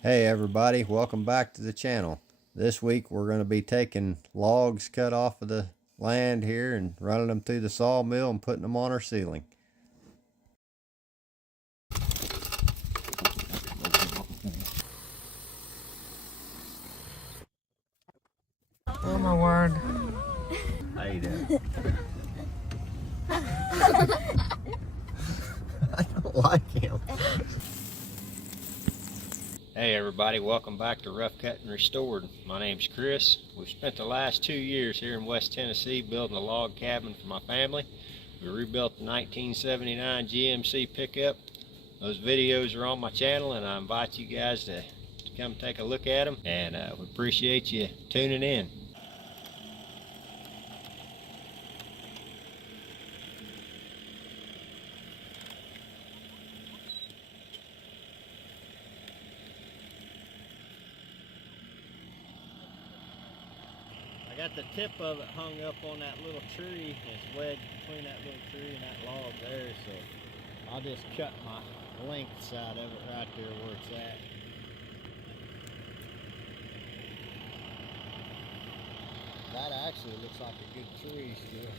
Hey everybody, welcome back to the channel. This week we're going to be taking logs cut off of the land here and running them through the sawmill and putting them on our ceiling. Oh my word. How you doing? I don't like him. Hey everybody, welcome back to Rough Cut and Restored. My name's Chris. We've spent the last 2 years here in West Tennessee building a log cabin for my family. We rebuilt the 1979 GMC pickup. Those videos are on my channel and I invite you guys to come take a look at them, and we appreciate you tuning in. I got the tip of it hung up on that little tree. It's wedged between that little tree and that log there, so I'll just cut my length side of it right there where it's at. That actually looks like a good tree still.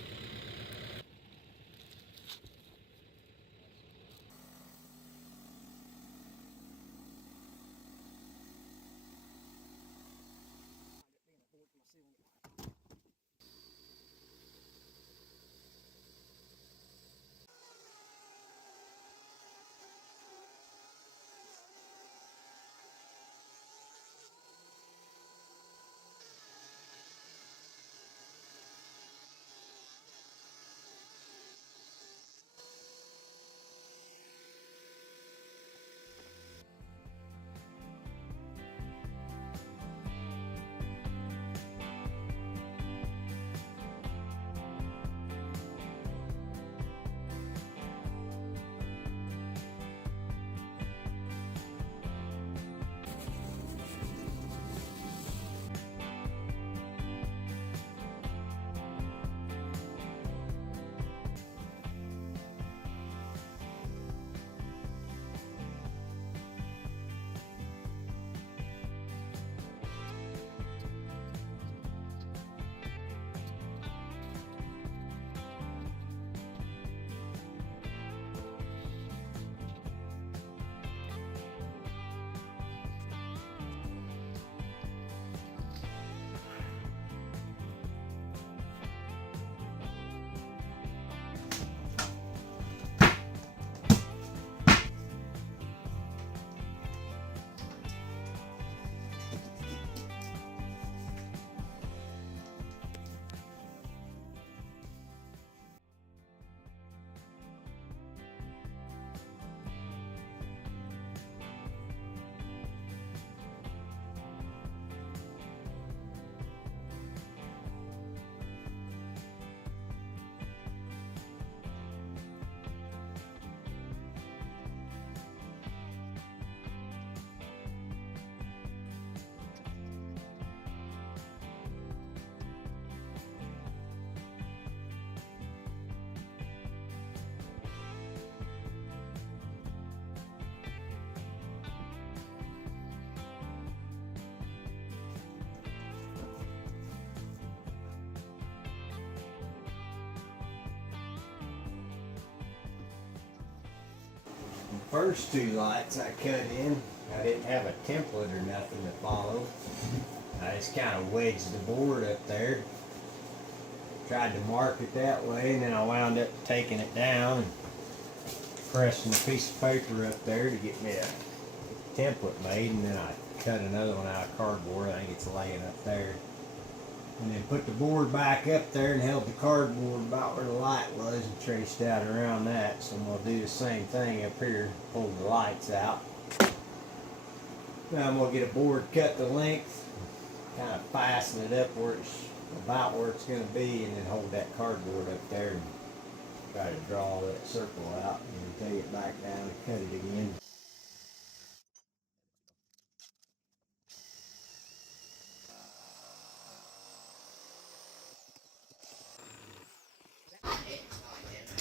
First two lights I cut in, I didn't have a template or nothing to follow. I just kind of wedged the board up there, tried to mark it that way, and then I wound up taking it down and pressing a piece of paper up there to get me a template made, and then I cut another one out of cardboard. I think it's laying up there. And then put the board back up there and held the cardboard about where the light was and traced out around that. So I'm going to do the same thing up here, pull the lights out. Now I'm going to get a board cut the length, kind of fasten it up where it's about where it's going to be, and then hold that cardboard up there and try to draw that circle out and then take it back down and cut it again.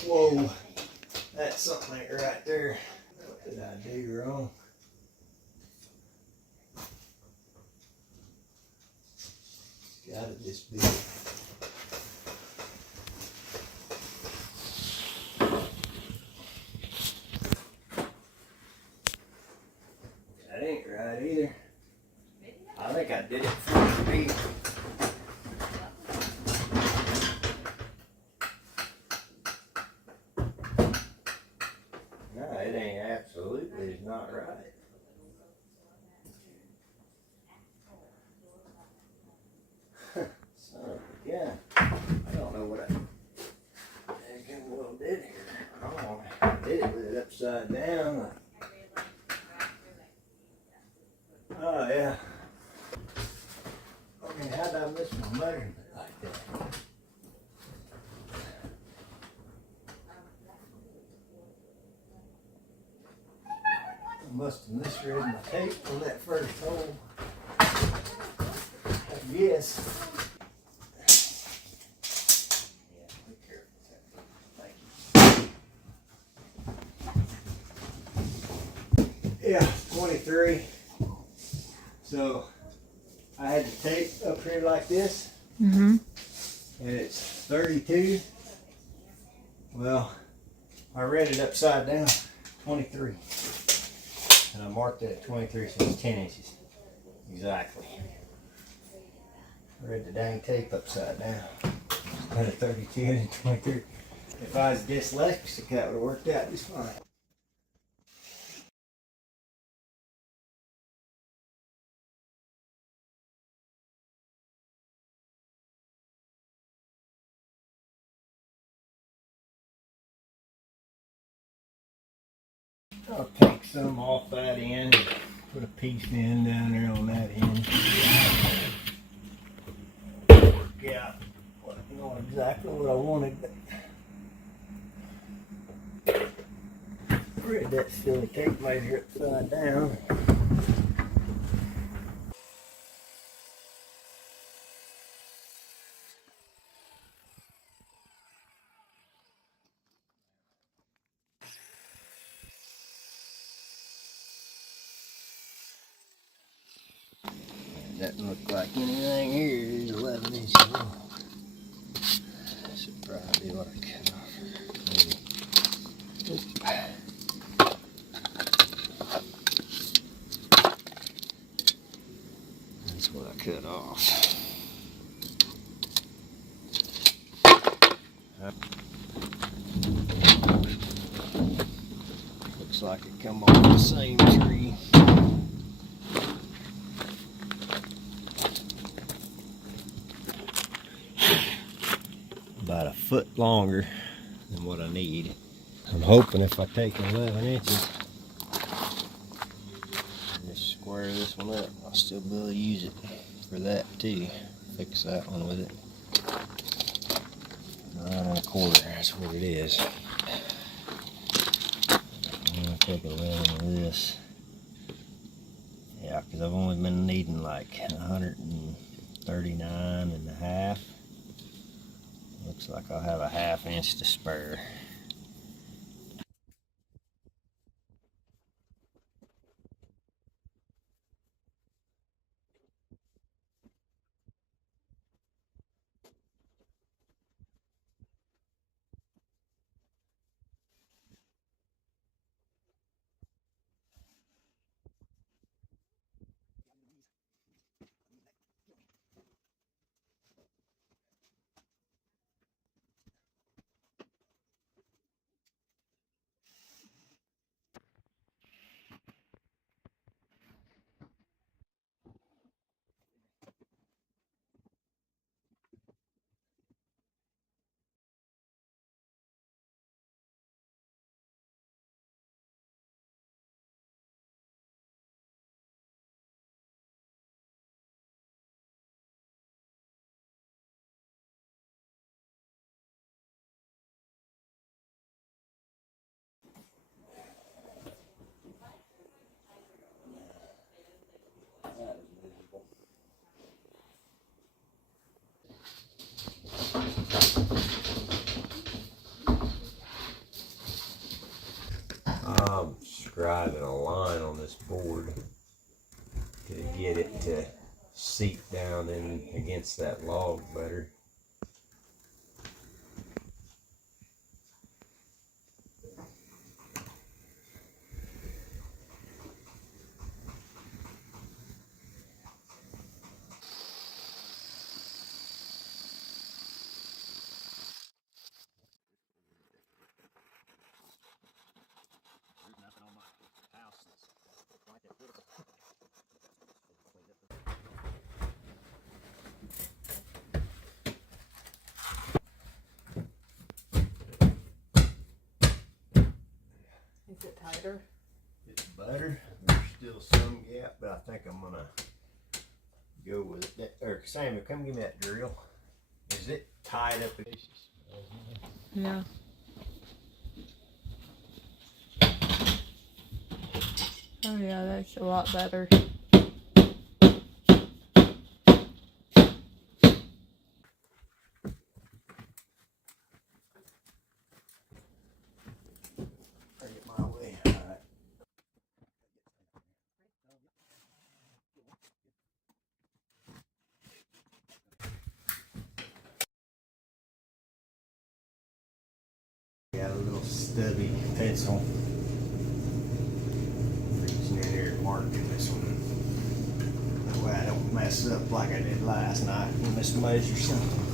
Whoa, that's something right there. What did I do wrong? this big. That ain't right either. I think I did it for me. No, it ain't absolutely, it's not right. Son of a gun. I don't know what I did here. Oh, I did it with it upside down. Oh yeah. Okay, how did I miss my measurement like that? I must have misread my tape on that first hole. I guess. Yeah, be careful. Thank you. Yeah, 23. So I had the tape up here like this, and it's 32. Well, I read it upside down, 23. And I marked it at 23, so it's 10 inches. Exactly. I read the dang tape upside down. Instead of 32 and 23. If I was dyslexic, that would have worked out just fine. I'll take some off that end, put a piece in down there on that end. Work out not exactly what I wanted. Read that silly tape measure upside down. Doesn't look like anything here is 11 inches long. That should probably be what I cut off. That's what I cut off. Looks like it come off the same tree. About a foot longer than what I need. I'm hoping if I take 11 inches and just square this one up, I'll still be able to use it for that too. Fix that one with it. 9 1/4, that's what it is. I'm gonna take 11 of this. Yeah, because I've only been needing like 139 and a half. Looks like I'll have a 1/2 inch to spare. I'm scribing a line on this board to get it to seep down in against that log better. Is it tighter? It's better. There's still some gap, but I think I'm gonna go with it. Or Sammy, come give me that drill. Is it tied up? Yeah. Oh yeah, that's a lot better. Bring it my way. All right. Got a little stubby pencil. Reaching in here and marking this one. That way I don't mess up like I did last night and mismeasure something.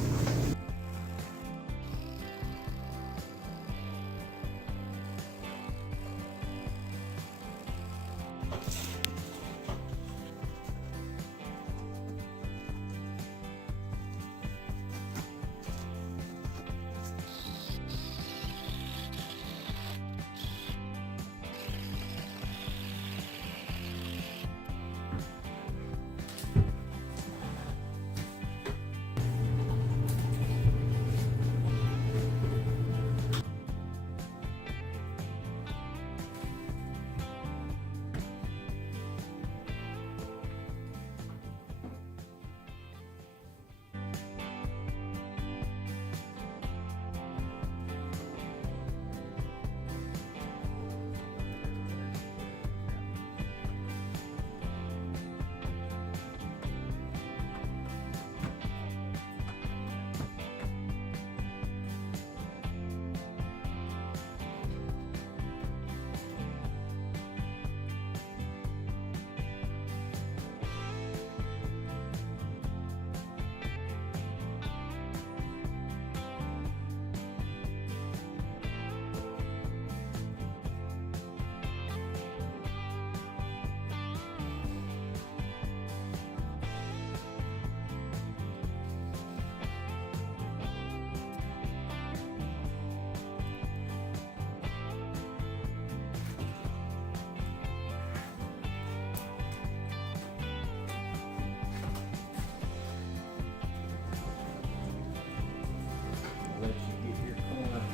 Let you get your corner.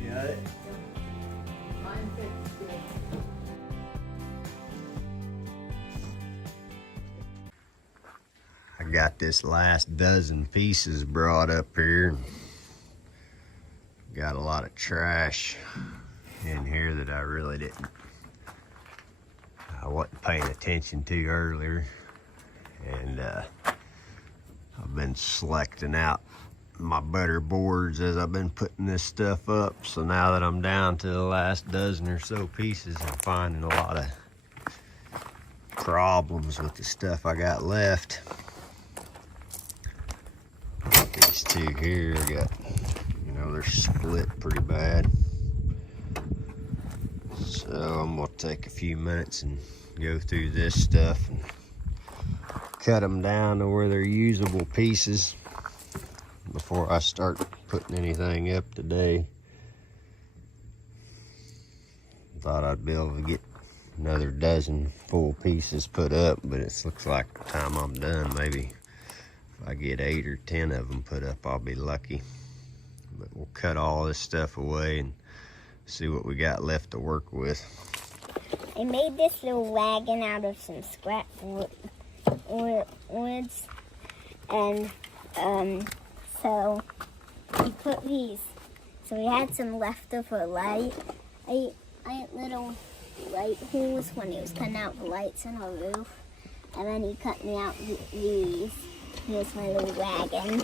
You got it? Mine fits good. I got this last dozen pieces brought up here. Got a lot of trash in here that I really I wasn't paying attention to earlier. And I've been selecting out my better boards as I've been putting this stuff up. So now that I'm down to the last dozen or so pieces, I'm finding a lot of problems with the stuff I got left. These two here got, they're split pretty bad. So I'm gonna take a few minutes and go through this stuff and cut them down to where they're usable pieces before I start putting anything up today. Thought I'd be able to get another dozen full pieces put up, but it looks like the time I'm done, maybe if I get 8 or 10 of them put up, I'll be lucky. But we'll cut all this stuff away and see what we got left to work with. I made this little wagon out of some scrap woods, and so we put these. So we had some leftover light. I had little light holes when he was cutting out the lights in our roof, And then he cut me out these. Here's my little wagon.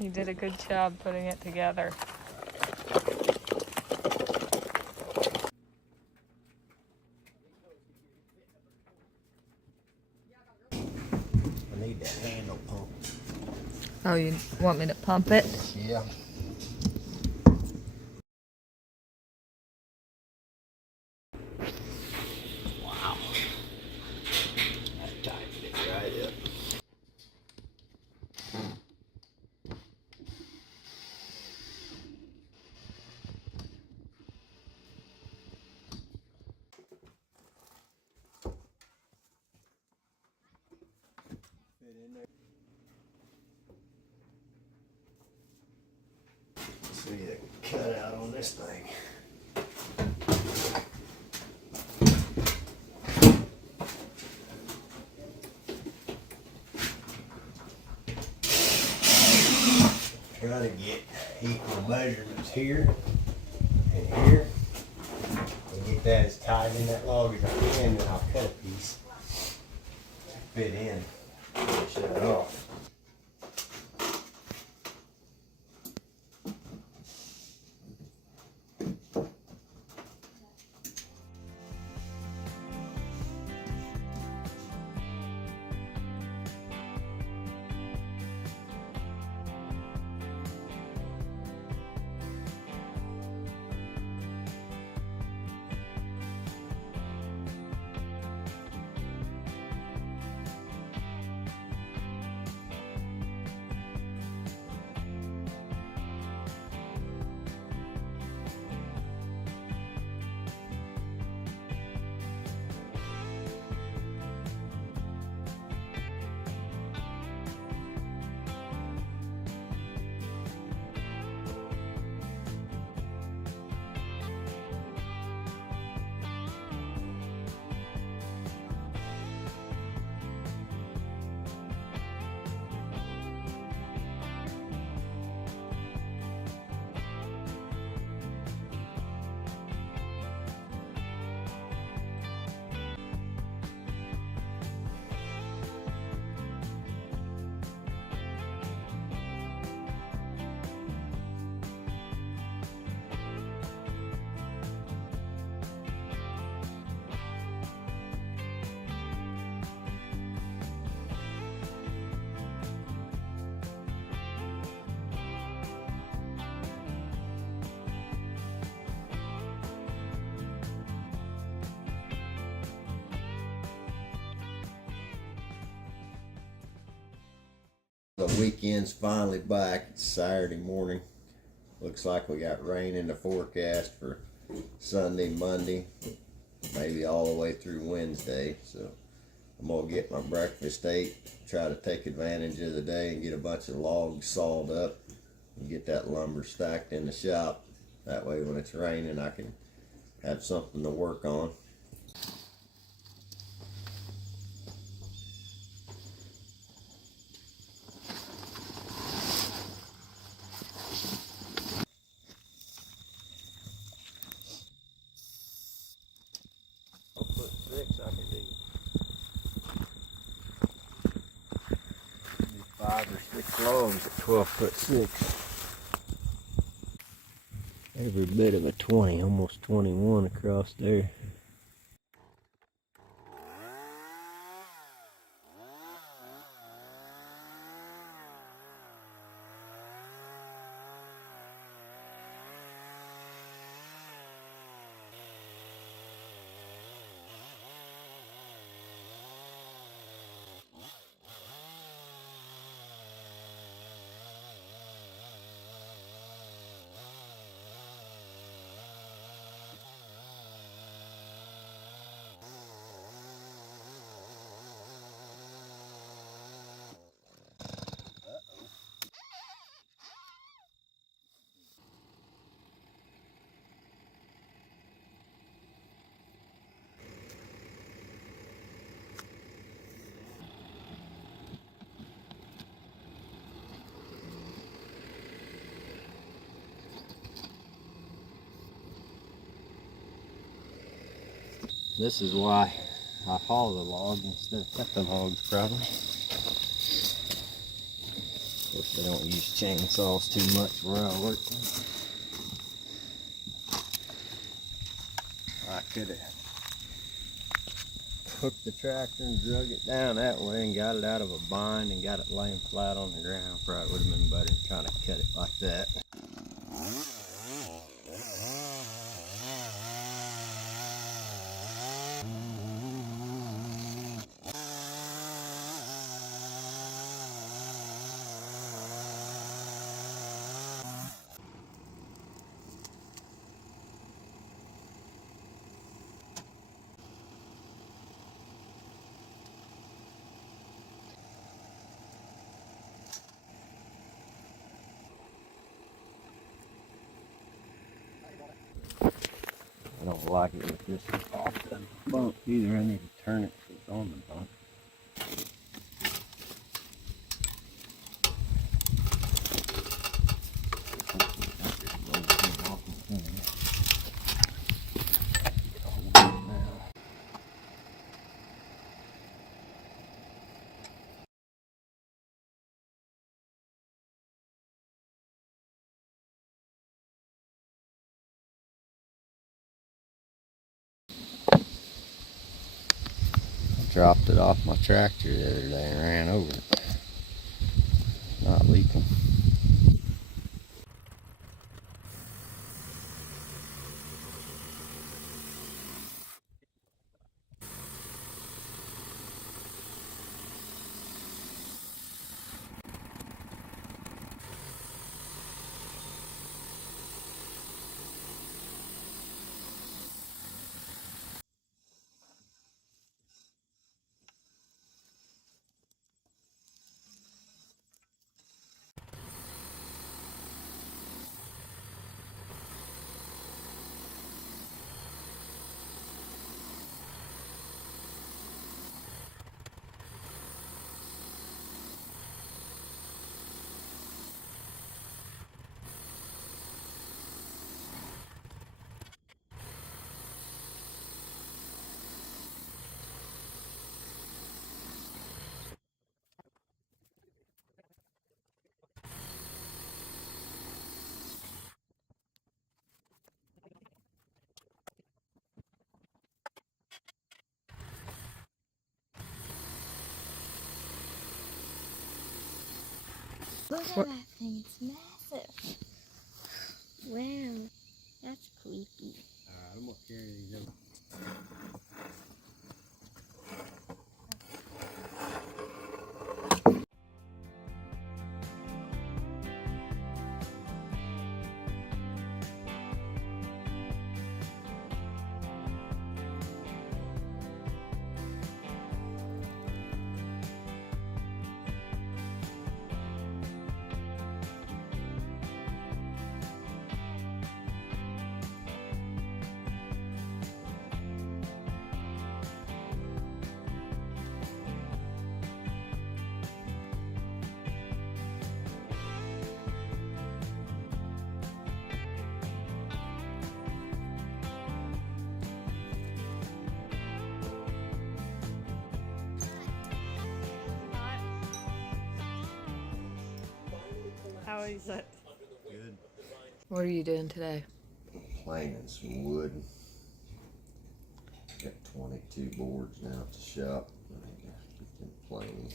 You did a good job putting it together. I need that handle pump. Oh, you want me to pump it? Yeah. Wow. That tightened it right up. Fit in there. See the cutout on this thing. Try to get equal measurements here and here. And get that as tight in that log as I can, then I'll cut a piece to fit in. Shut it off. The weekend's finally back. It's Saturday morning. Looks like we got rain in the forecast for Sunday, Monday, maybe all the way through Wednesday. So I'm gonna get my breakfast ate, try to take advantage of the day and get a bunch of logs sawed up and get that lumber stacked in the shop. That way when it's raining I can have something to work on. I can do 5 or 6 logs at 12'6". Every bit of a 20, almost 21 across there. This is why I haul the log instead of cut the logs, probably. Of course, they don't use chainsaws too much where I work. I could have hooked the tractor and drug it down that way and got it out of a bind and got it laying flat on the ground. Probably would have been better than trying to cut it like that. I don't like it with this off the bunk either. I need to turn it so it's on the bunk. Dropped it off my tractor the other day and ran over it. Not leaking. Look at that thing, it's massive. Wow, that's creepy. Alright, I'm gonna carry these over. How is it? Good. What are you doing today? Planing some wood. Got 22 boards now at the shop. I need to get them planed.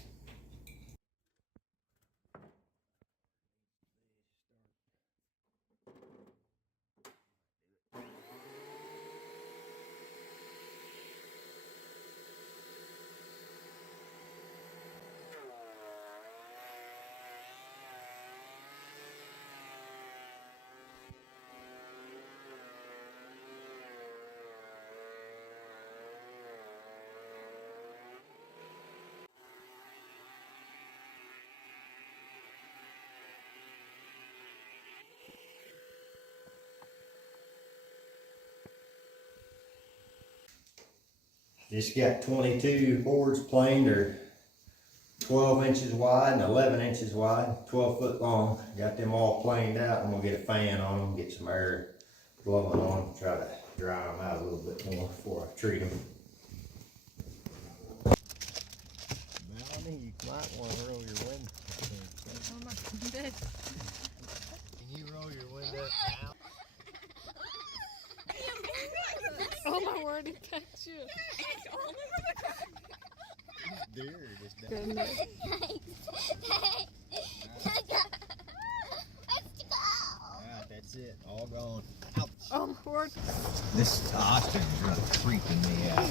Just got 22 boards planed, or 12 inches wide and 11 inches wide, 12 foot long. Got them all planed out. I'm gonna get a fan on them, get some air blowing on them, try to dry them out a little bit more before I treat them. Melanie, you might want to roll your window. Oh my goodness. Can you roll your window out? Oh my word, it pecked you. Deer just down. Goodness. Alright, that's it. All gone. Ouch. Oh my word. This ostrich is really freaking me out.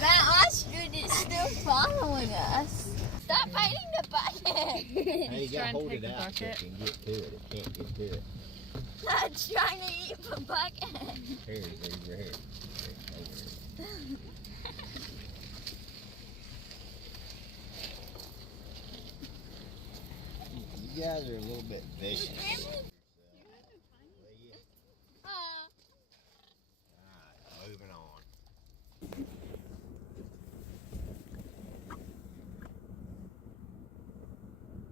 That ostrich is still following us. Stop biting the bucket. Hey, you Try gotta and hold take it the out so it bucket. can get to it. It can't get to it. I'm trying to eat the bucket. Here, over here. Over here. You guys are a little bit vicious. Alright, moving on.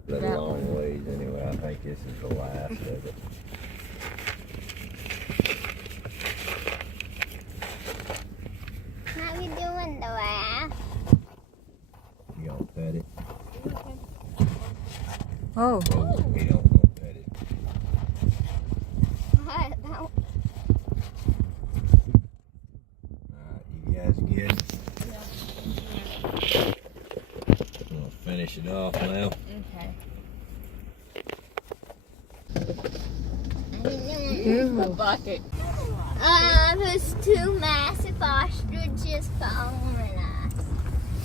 A long ways anyway. I think this is the last of it. How you doing, the laugh? You gonna pet it? Oh. We don't go pet it. What? No. Alright, you guys good? I'm gonna finish it off now. Okay. The bucket. There's two massive ostriches following us,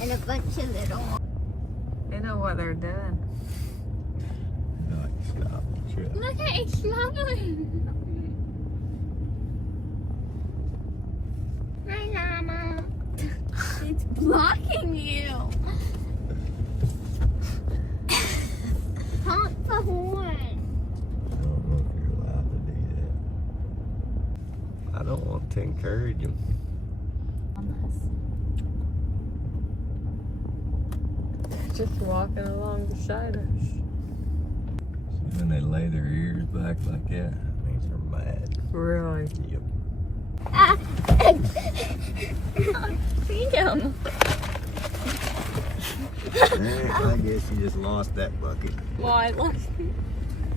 and a bunch of little ones. They know what they're doing. No, stop. Sure. Look at it flying. Hi, Mama. It's blocking you. Honk the horn. I don't know if you're allowed to do that. I don't want to encourage them. Just walking along beside us. See, when they lay their ears back like that, that means they're mad. Really? Yep. Freedom. I guess you just lost that bucket. Well, I lost it.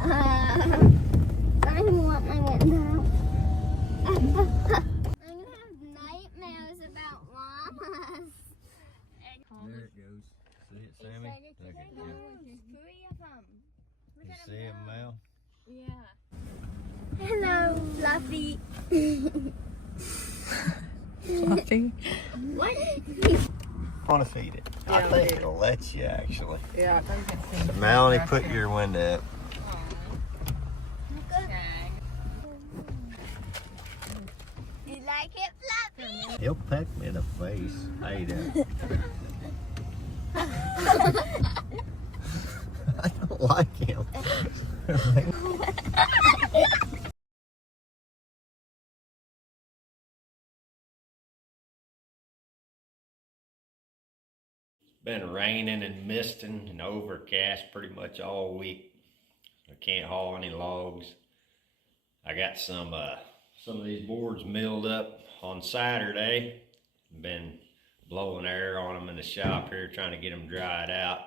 I don't want my window. I'm gonna have nightmares about llamas. There it goes. See it, Sammy? Look at you. There's three of them. You see him, Mel? Yeah. Hello, Fluffy. Fluffy? What? I want to feed it. Yeah, I think feed it. it'll let you, actually. Yeah, I think it's Melanie, put your window up. You like it, Fluffy? He'll peck me in the face. Hey, there. I don't like him. Been raining and misting and overcast pretty much all week. I can't haul any logs. I got some of these boards milled up on Saturday. Been blowing air on them in the shop here, trying to get them dried out.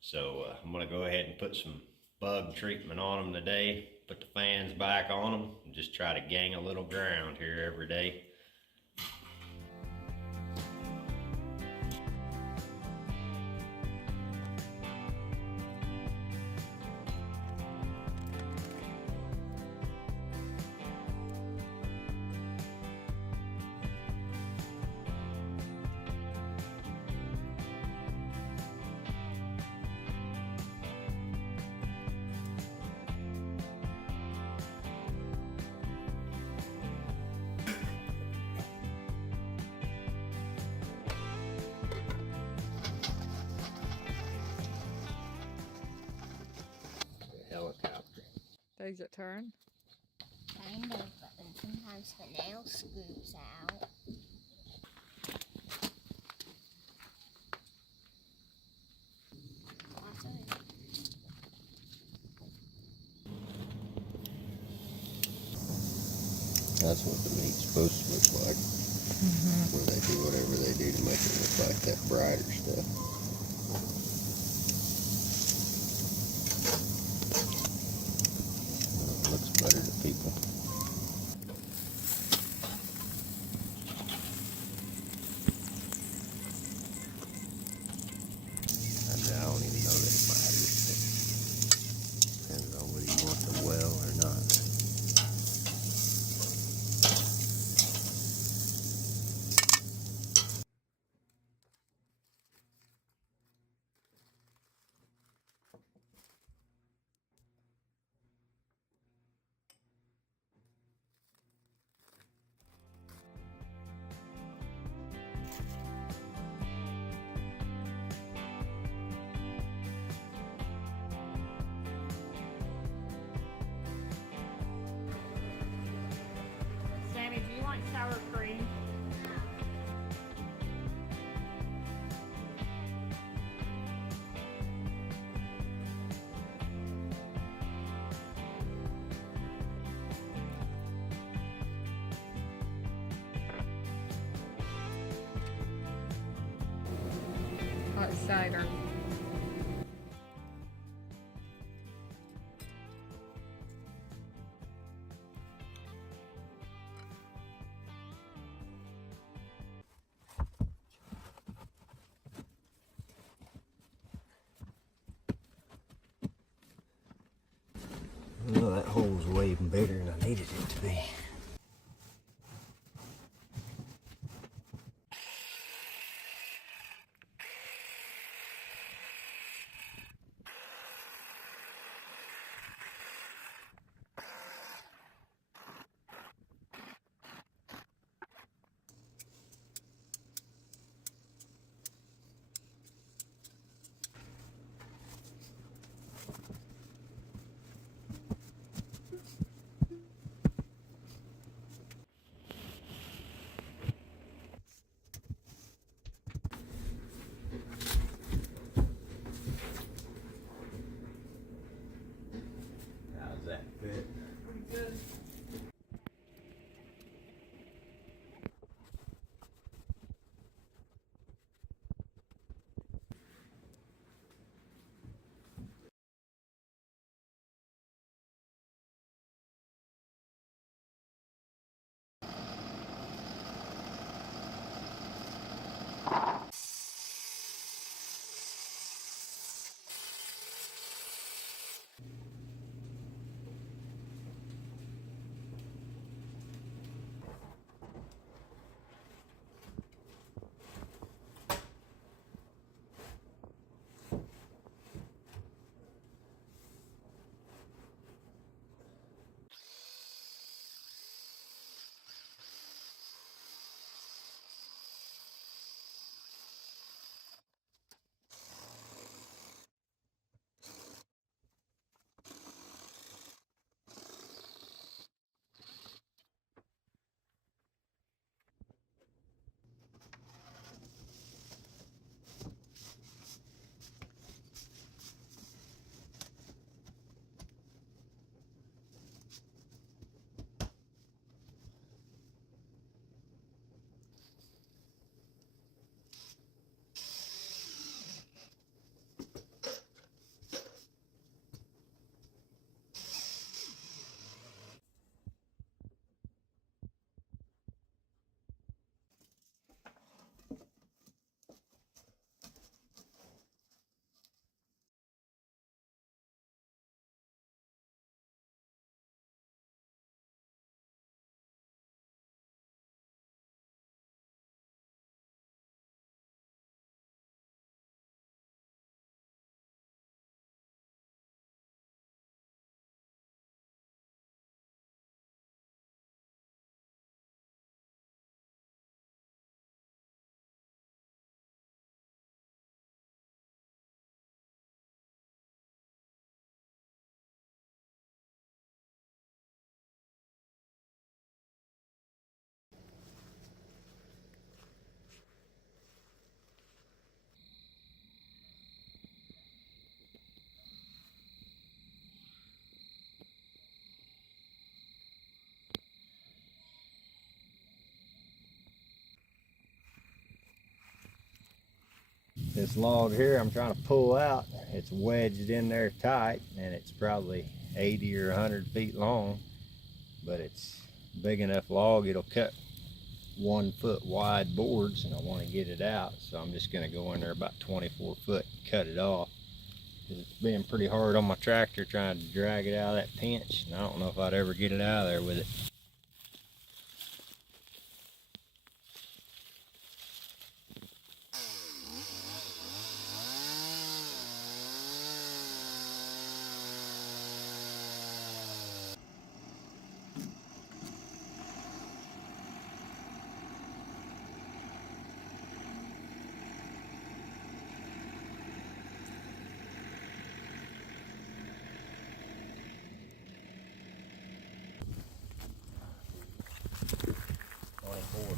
So I'm gonna go ahead and put some bug treatment on them today. Put the fans back on them and just try to gain a little ground here every day. Helicopter. Does it turn? Kind of, but then sometimes the nail screws out. That's what the meat's supposed to look like. Where they do whatever they do to make it look like that brighter stuff. It looks better to people. I don't even know that it matters. Depends on whether you want the well or not. Sammy, do you want sour cream? Hot cider. Well, that hole's way bigger than I needed it to be. This log here I'm trying to pull out, it's wedged in there tight, and it's probably 80 or 100 feet long, but it's a big enough log it'll cut 1 foot wide boards, and I want to get it out, so I'm just going to go in there about 24 foot and cut it off. It's been pretty hard on my tractor trying to drag it out of that pinch, and I don't know if I'd ever get it out of there with it.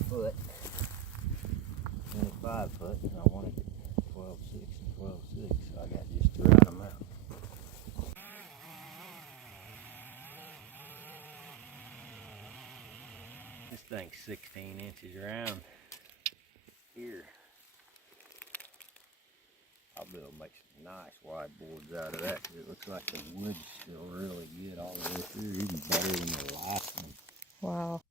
Foot, 25 foot, and I wanted it 12.6 and 12.6, so I got just the right amount. This thing's 16 inches around here. I'll be able to make some nice wide boards out of that, because it looks like the wood's still really good all the way through, even better than the last one. Wow.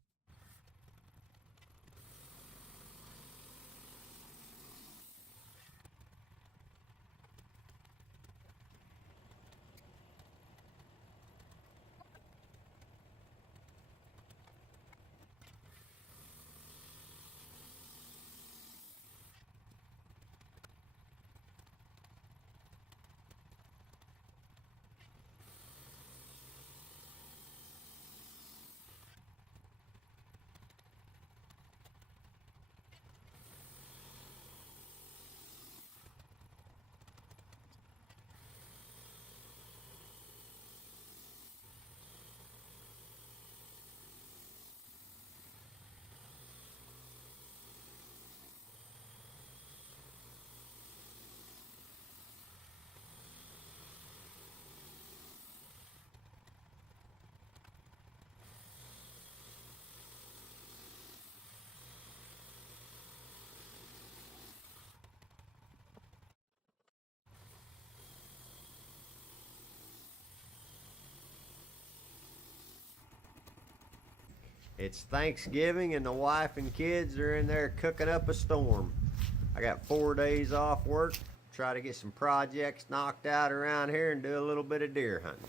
It's Thanksgiving and the wife and kids are in there cooking up a storm. I got 4 days off work, try to get some projects knocked out around here and do a little bit of deer hunting.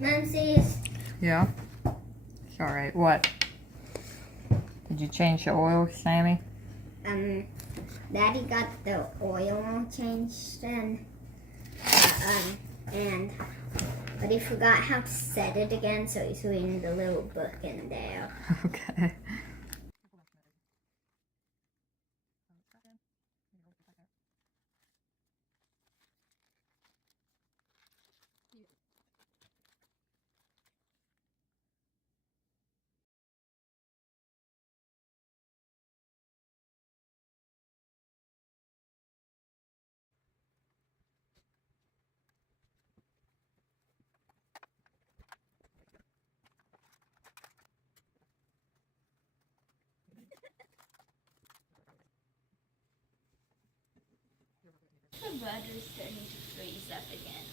Nancy's. Yeah. It's all right. What? Did you change the oil, Sammy? Daddy got the oil changed but he forgot how to set it again, so he's reading the little book in there. Okay. The butter's starting to freeze up again.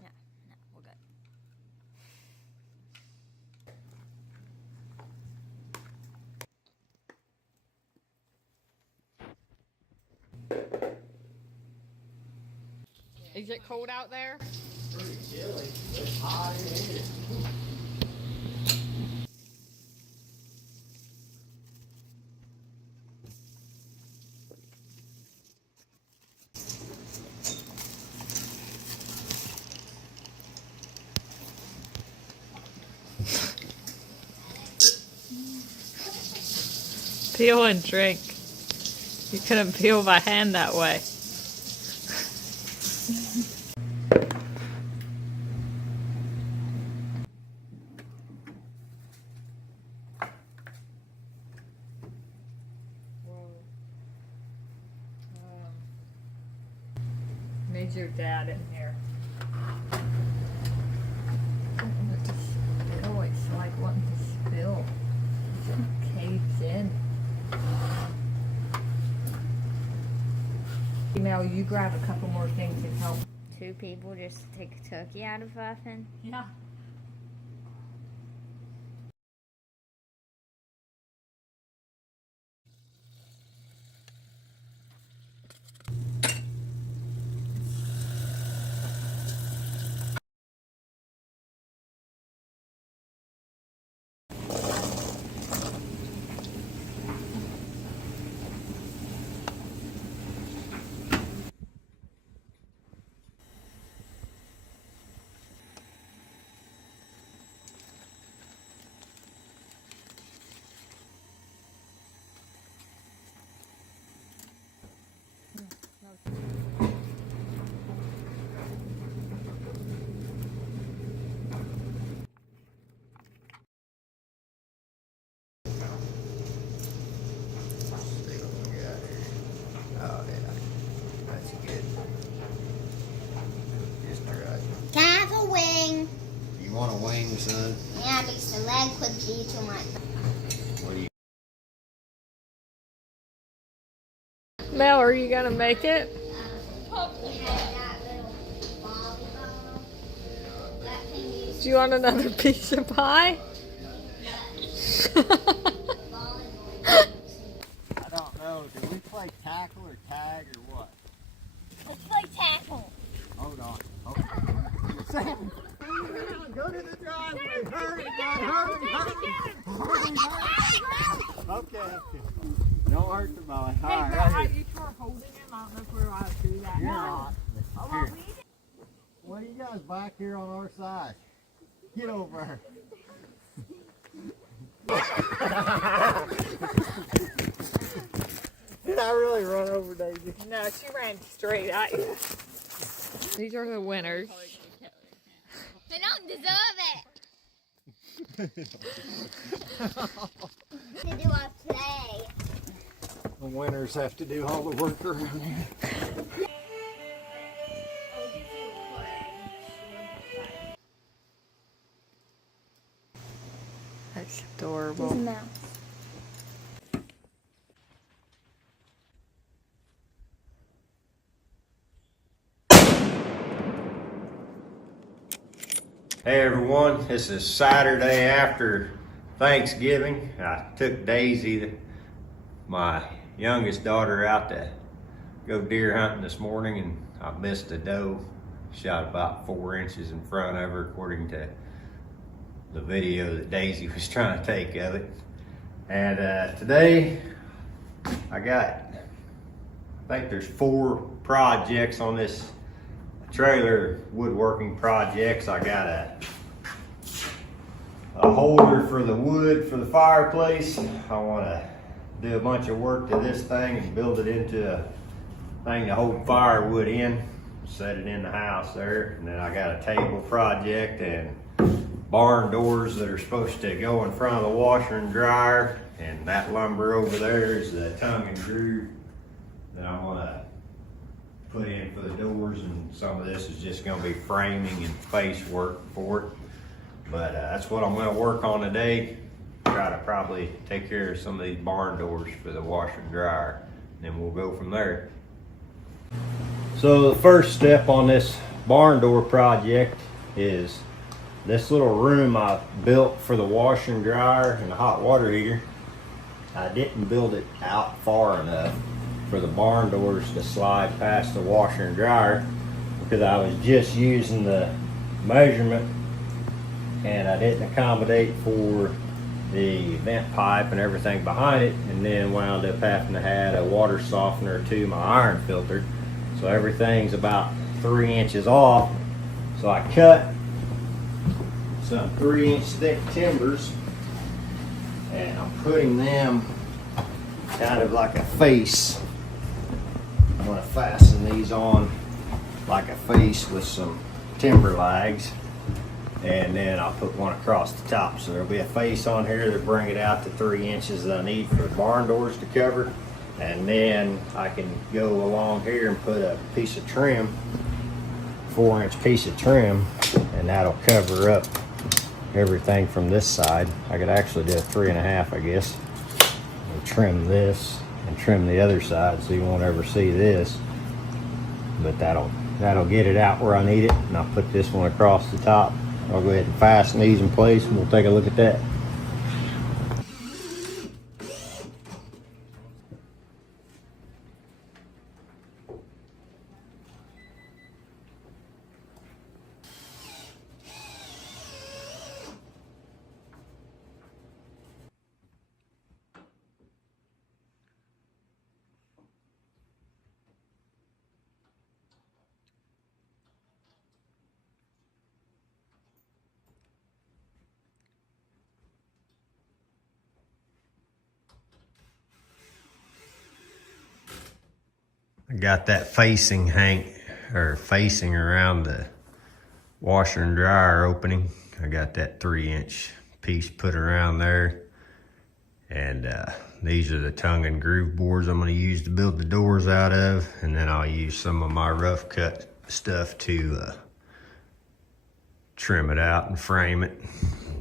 Yeah. No, we're good. Is it cold out there? chilly. It's hot in here. Peel and drink. You couldn't peel by hand that way. Need your dad in here. Oh, it's like wanting to spill. It caves in. Mel, you grab a couple more things and help. 2 people just take a turkey out of oven. Yeah. Oh, yeah. That's good. Just right. Can I have a wing? You want a wing, son? Yeah, because the leg would be too much. What do you? Mel, are you gonna make it? Do you want another piece of pie? I don't know. Do we play tackle or tag or what? Let's play tackle. Hold on. Okay. Sam, go to the driveway. Hurry, God, hurry, hurry. Okay. Don't hurt the boy. All right, right here. you were holding him. I don't know if we're allowed to do that. You're not. Here. What are you guys back here on our side? Get over here. Did I really run over Daisy? No, she ran straight at you. These are the winners. They don't deserve it. To do our play. The winners have to do all the work around here. That's adorable. Mouse. Hey everyone, this is Saturday after Thanksgiving. I took Daisy, my youngest daughter, out to go deer hunting this morning, and I missed a doe. Shot about 4 inches in front of her, according to the video that Daisy was trying to take of it. And today I think there's 4 projects on this trailer, woodworking projects. I got a holder for the wood for the fireplace. I want to do a bunch of work to this thing and build it into a thing to hold firewood in, set it in the house there. And then I got a table project and barn doors that are supposed to go in front of the washer and dryer, and that lumber over there is the tongue and groove that I want to put in for the doors, and some of this is just going to be framing and face work for it. But that's what I'm going to work on today. Try to probably take care of some of these barn doors for the washer and dryer, and then we'll go from there. So the first step on this barn door project is this little room I built for the washer and dryer and the hot water heater. I didn't build it out far enough for the barn doors to slide past the washer and dryer, because I was just using the measurement, and I didn't accommodate for the vent pipe and everything behind it, and then wound up having to add a water softener to my iron filter. So everything's about 3 inches off. So I cut some 3-inch thick timbers, and I'm putting them kind of like a face. I'm going to fasten these on like a face with some timber lags, and then I'll put one across the top. So there'll be a face on here to bring it out to 3 inches that I need for the barn doors to cover, and then I can go along here and put a piece of trim, 4-inch piece of trim, and that'll cover up everything from this side. I could actually do a 3.5, I guess, and trim this and trim the other side so you won't ever see this, but that'll get it out where I need it. And I'll put this one across the top. I'll go ahead and fasten these in place, and we'll take a look at that. I got that facing facing around the washer and dryer opening. I got that 3-inch piece put around there, and these are the tongue and groove boards I'm going to use to build the doors out of, and then I'll use some of my rough cut stuff to trim it out and frame it.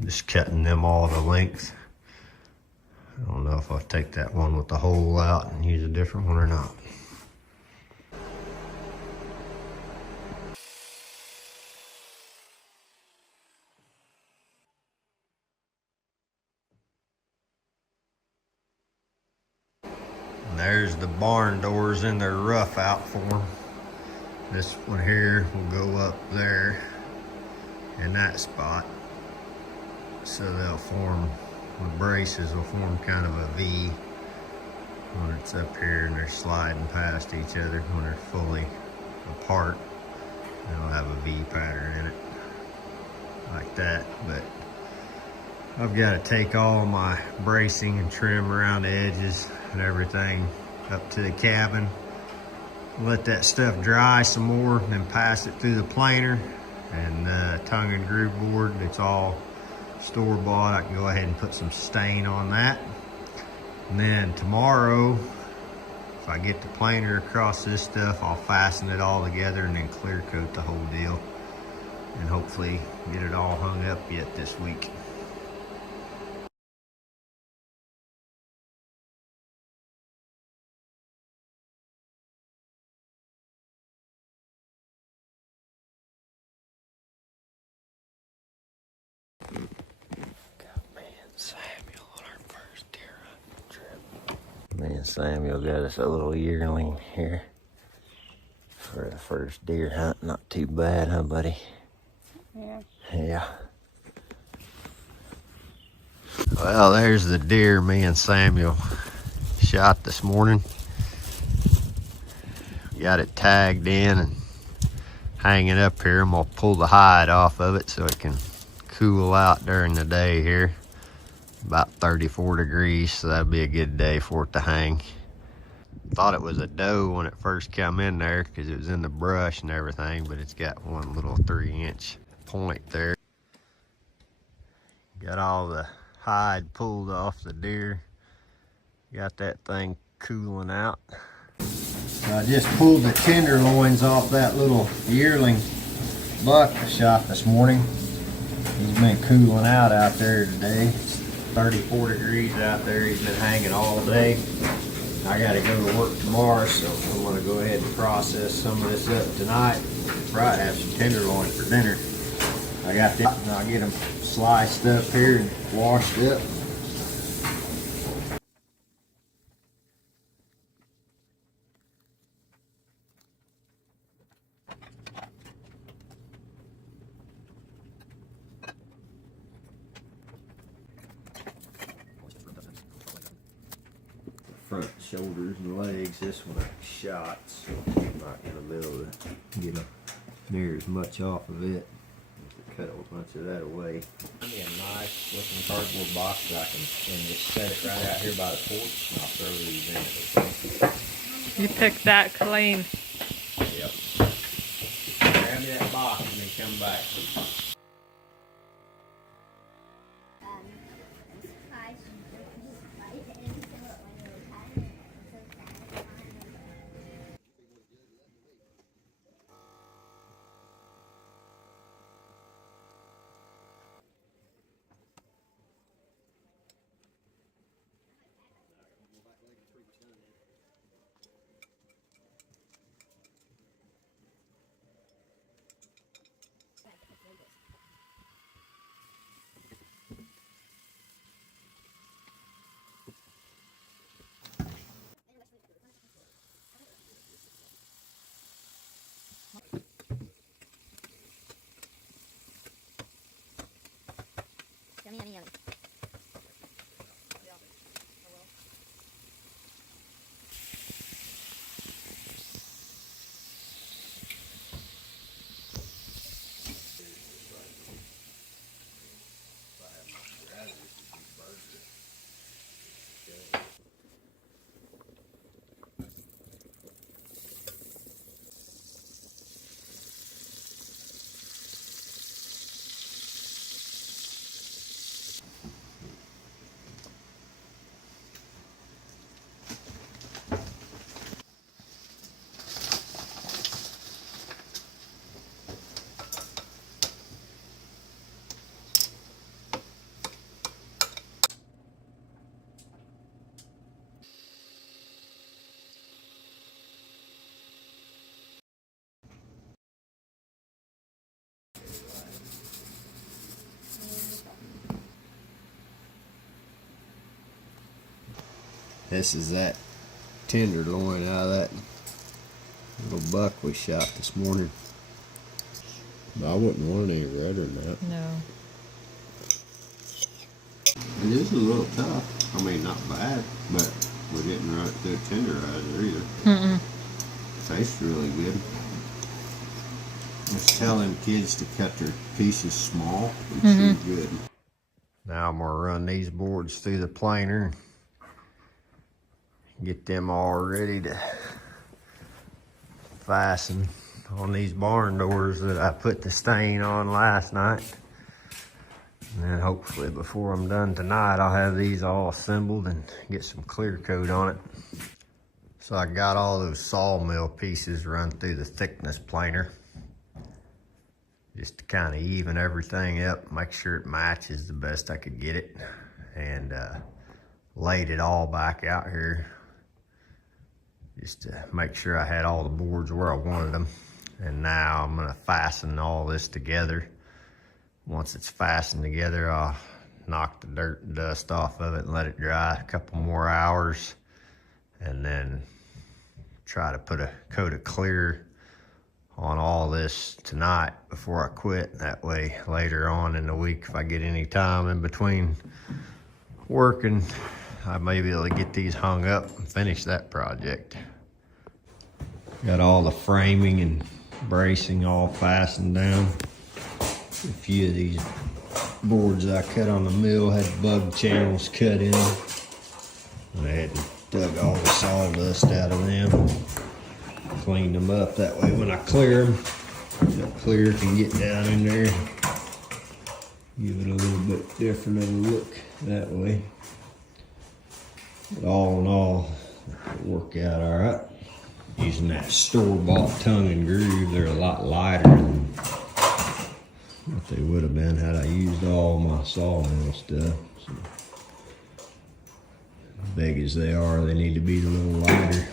Just cutting them all the length. I don't know if I'll take that one with the hole out and use a different one or not. There's the barn doors in their rough out form. This one here will go up there in that spot. So they'll form, the braces will form kind of a V when it's up here and they're sliding past each other. When they're fully apart, they'll have a V pattern in it like that. But I've got to take all my bracing and trim around the edges and everything up to the cabin. Let that stuff dry some more, and then pass it through the planer and tongue and groove board. It's all store-bought. I can go ahead and put some stain on that. And then tomorrow, if I get the planer across this stuff, I'll fasten it all together and then clear coat the whole deal, and hopefully get it all hung up yet this week. Me and Samuel got us a little yearling here for the first deer hunt. Not too bad, huh, buddy? Yeah. Yeah. Well, there's the deer me and Samuel shot this morning. Got it tagged in and hanging up here. I'm gonna pull the hide off of it so it can cool out during the day here. About 34 degrees, so that'd be a good day for it to hang. Thought it was a doe when it first come in there because it was in the brush and everything, but it's got one little 3-inch point there. Got all the hide pulled off the deer. Got that thing cooling out. I just pulled the tenderloins off that little yearling buck I shot this morning. He's been cooling out there today. It's 34 degrees out there. He's been hanging all day. I gotta go to work tomorrow, so I'm gonna go ahead and process some of this up tonight. Probably have some tenderloin for dinner. I got them, I'll get them sliced up here and washed up. shoulders and legs. This one I shot, so I'm not gonna be able to get near as much off of it. Cut a bunch of that away. Give me a nice looking cardboard box that I can and just set it right out here by the porch, and I'll throw these in it. Okay? You picked that clean. Yep. Grab me that box and then come back. Yummy, yummy, yummy. This is that tenderloin out of that little buck we shot this morning. I wouldn't want any redder than that. No. It is a little tough. I mean, not bad, but we didn't run it through tenderizer either. Mm-mm. Tastes really good. Just telling kids to cut their pieces small. It's so good. Now I'm gonna run these boards through the planer. Get them all ready to fasten on these barn doors that I put the stain on last night. And then hopefully before I'm done tonight, I'll have these all assembled and get some clear coat on it. So I got all those sawmill pieces run through the thickness planer, just to kind of even everything up, make sure it matches the best I could get it, and laid it all back out here just to make sure I had all the boards where I wanted them. And now I'm gonna fasten all this together. Once it's fastened together, I'll knock the dirt and dust off of it and let it dry a couple more hours, and then try to put a coat of clear on all this tonight before I quit. That way later on in the week, if I get any time in between working, I may be able to get these hung up and finish that project. Got all the framing and bracing all fastened down. A few of these boards I cut on the mill had bug channels cut in them. I had dug all the sawdust out of them, cleaned them up. That way when I clear them, that clear can get down in there, give it a little bit different of a look that way. But all in all, it'll work out all right. Using that store-bought tongue and groove, they're a lot lighter than what they would have been had I used all my sawmill stuff. So, as big as they are, they need to be a little lighter.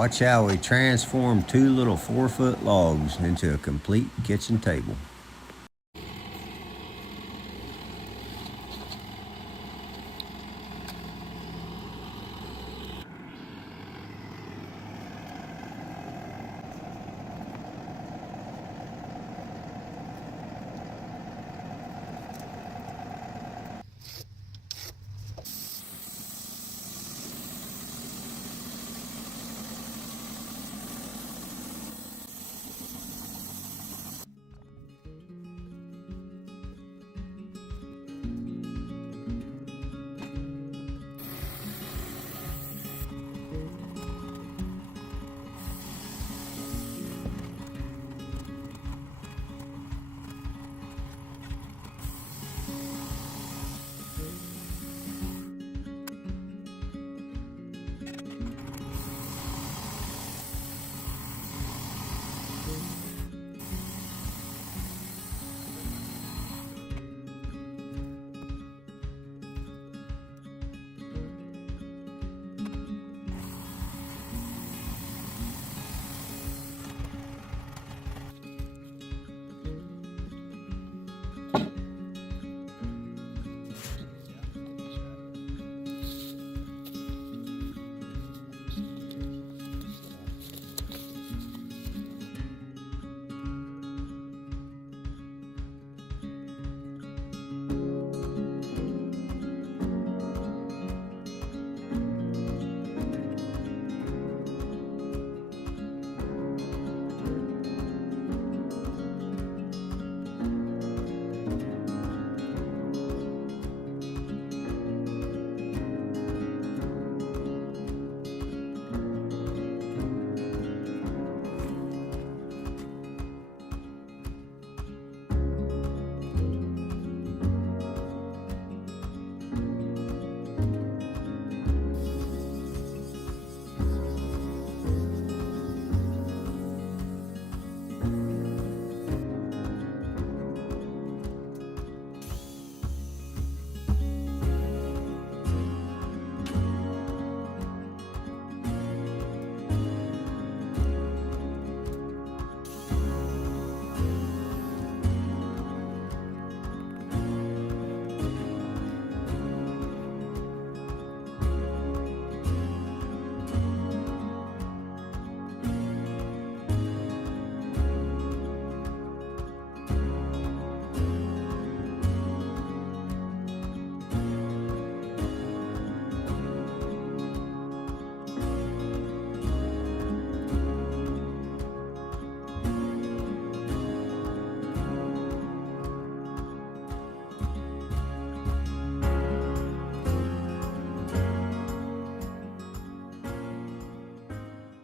Watch how we transform 2 little 4-foot logs into a complete kitchen table.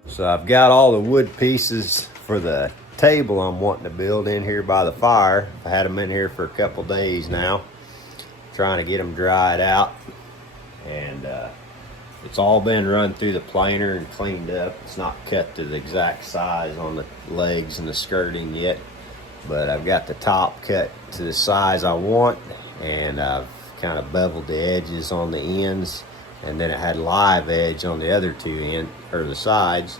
So I've got all the wood pieces for the table I'm wanting to build in here by the fire. I had them in here for a couple days now, trying to get them dried out, and it's all been run through the planer and cleaned up. It's not cut to the exact size on the legs and the skirting yet, but I've got the top cut to the size I want, and I've kind of beveled the edges on the ends, and then it had live edge on the other two ends, or the sides.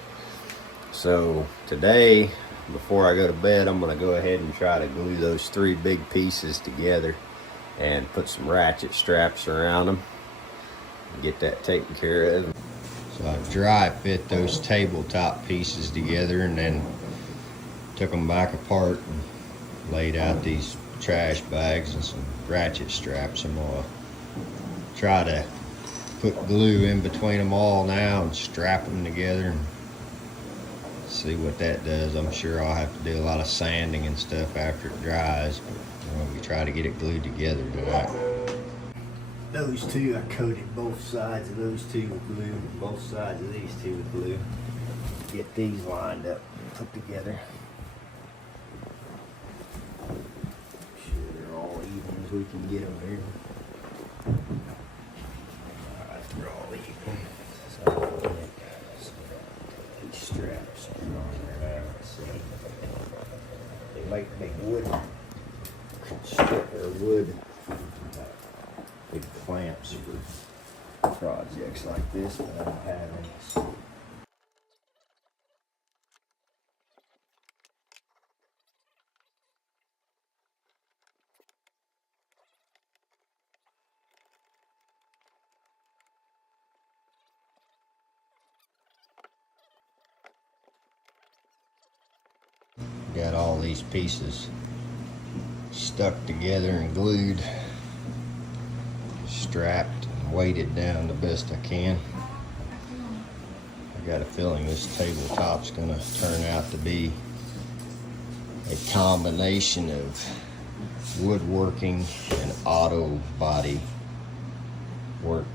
So today, before I go to bed, I'm going to go ahead and try to glue those 3 big pieces together and put some ratchet straps around them and get that taken care of. So I've dry fit those tabletop pieces together and then took them back apart and laid out these trash bags and some ratchet straps. I'm going to try to put glue in between them all now and strap them together and see what that does. I'm sure I'll have to do a lot of sanding and stuff after it dries, but we try to get it glued together tonight. Those two, I coated both sides of those two with glue, both sides of these two with glue. Get these lined up and put together. Make sure they're all even as we can get them here. Alright, they're all even. So these straps are on there now. Let's see. They make big wood strip or wood big clamps for projects like this, but I don't have any. So all these pieces stuck together and glued, strapped and weighted down the best I can. I got a feeling this tabletop's gonna turn out to be a combination of woodworking and auto body work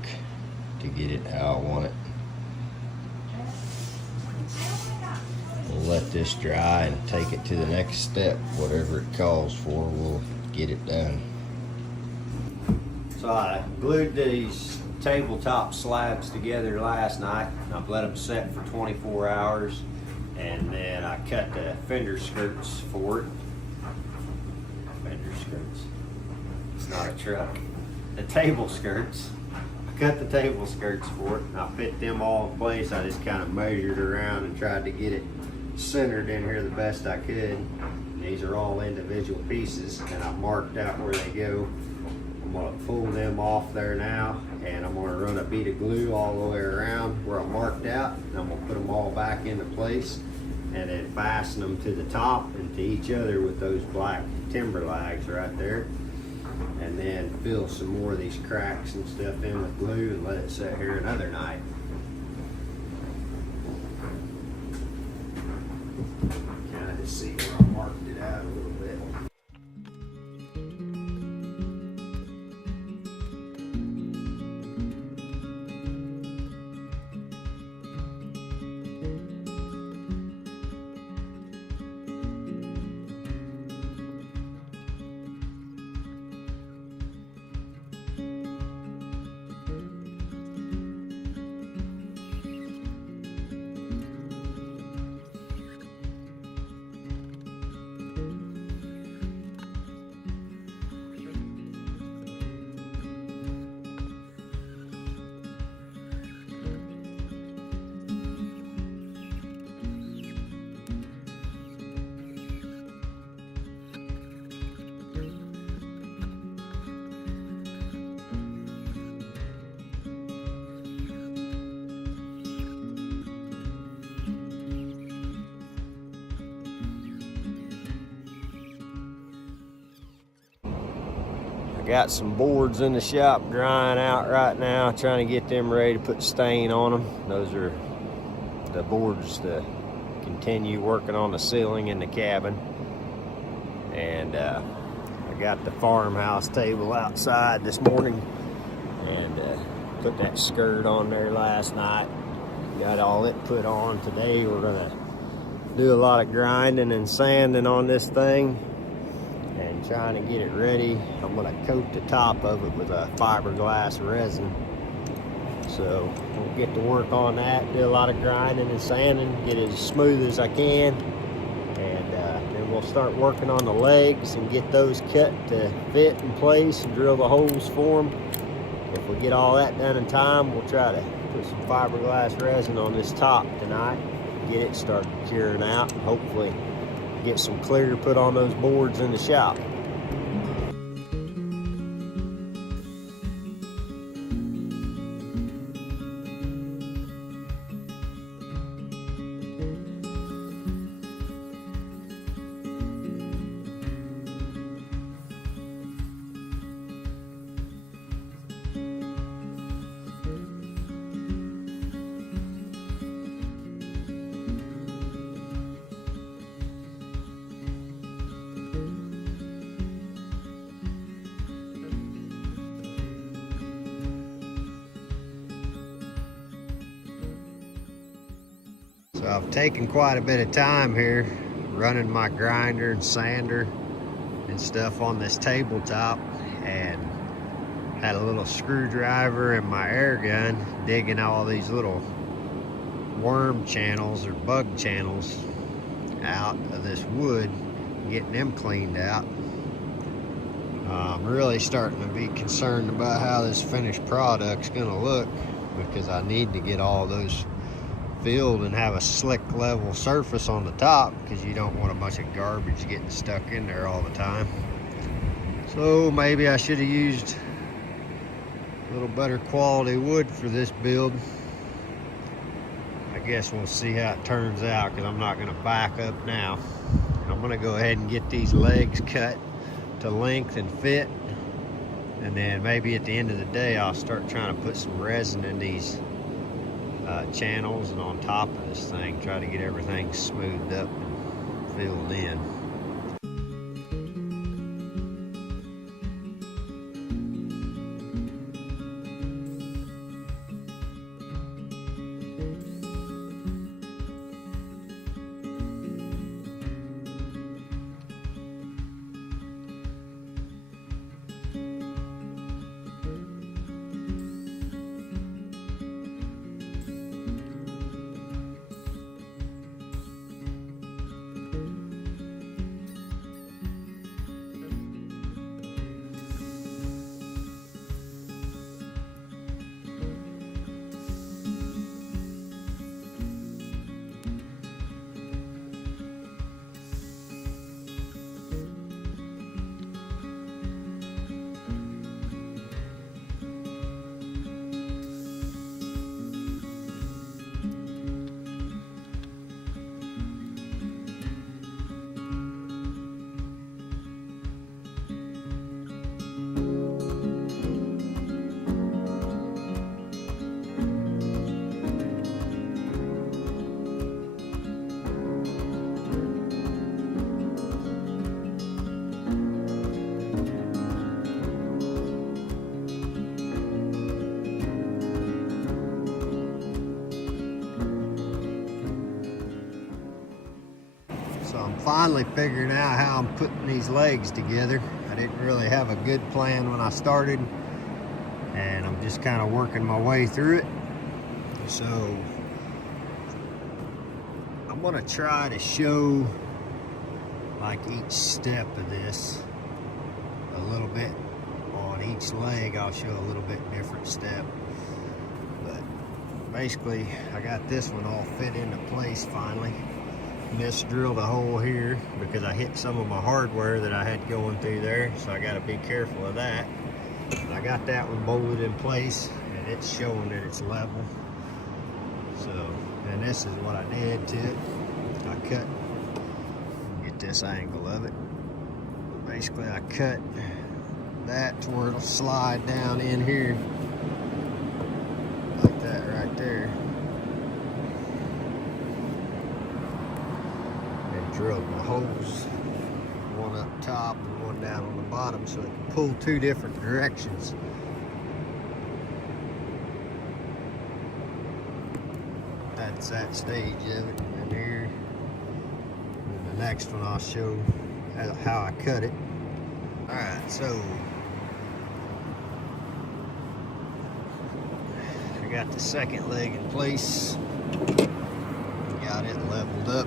to get it how I want it. We'll let this dry and take it to the next step. Whatever it calls for, we'll get it done. So I glued these tabletop slabs together last night. I've let them set for 24 hours, and then I cut the fender skirts for it. Fender skirts. It's not a truck. The table skirts. I cut the table skirts for it, and I fit them all in place. I just kind of measured around and tried to get it centered in here the best I could. And these are all individual pieces, and I marked out where they go. I'm gonna pull them off there now, and I'm gonna run a bead of glue all the way around where I marked out, and I'm gonna put them all back into place, and then fasten them to the top and to each other with those black timber lags right there, and then fill some more of these cracks and stuff in with glue and let it sit here another night. Kind of see where I marked it out a little bit. I got some boards in the shop drying out right now, trying to get them ready to put stain on them. Those are the boards to continue working on the ceiling in the cabin. And I got the farmhouse table outside this morning and put that skirt on there last night. Got all it put on. Today we're gonna do a lot of grinding and sanding on this thing and trying to get it ready. I'm gonna coat the top of it with a fiberglass resin. So we'll get to work on that, do a lot of grinding and sanding, get it as smooth as I can. And then we'll start working on the legs and get those cut to fit in place and drill the holes for them. If we get all that done in time, we'll try to put some fiberglass resin on this top tonight, get it started curing out, and hopefully get some clear put on those boards in the shop. So I've taken quite a bit of time here running my grinder and sander and stuff on this tabletop, and had a little screwdriver and my air gun digging all these little worm channels or bug channels out of this wood, getting them cleaned out. I'm really starting to be concerned about how this finished product's gonna look, because I need to get all those filled and have a slick level surface on the top, because you don't want a bunch of garbage getting stuck in there all the time. So maybe I should have used a little better quality wood for this build. I guess we'll see how it turns out, because I'm not going to back up now. I'm gonna go ahead and get these legs cut to length and fit. And then maybe at the end of the day, I'll start trying to put some resin in these channels and on top of this thing, try to get everything smoothed up and filled in. So I'm finally figuring out how I'm putting these legs together. I didn't really have a good plan when I started, and I'm just kind of working my way through it. So I'm gonna try to show like each step of this a little bit. On each leg I'll show a little bit different step, but basically I got this one all fit into place finally. Just drilled a hole here because I hit some of my hardware that I had going through there, so I got to be careful of that. I got that one bolted in place, and it's showing that it's level. So, and this is what I did to it. I cut, get this angle of it. Basically, I cut that to where it'll slide down in here, like that right there. Drilled my holes, one up top and one down on the bottom, so it can pull two different directions. That's that stage of it. And then here, and the next one I'll show how I cut it. Alright, so I got the second leg in place, got it leveled up.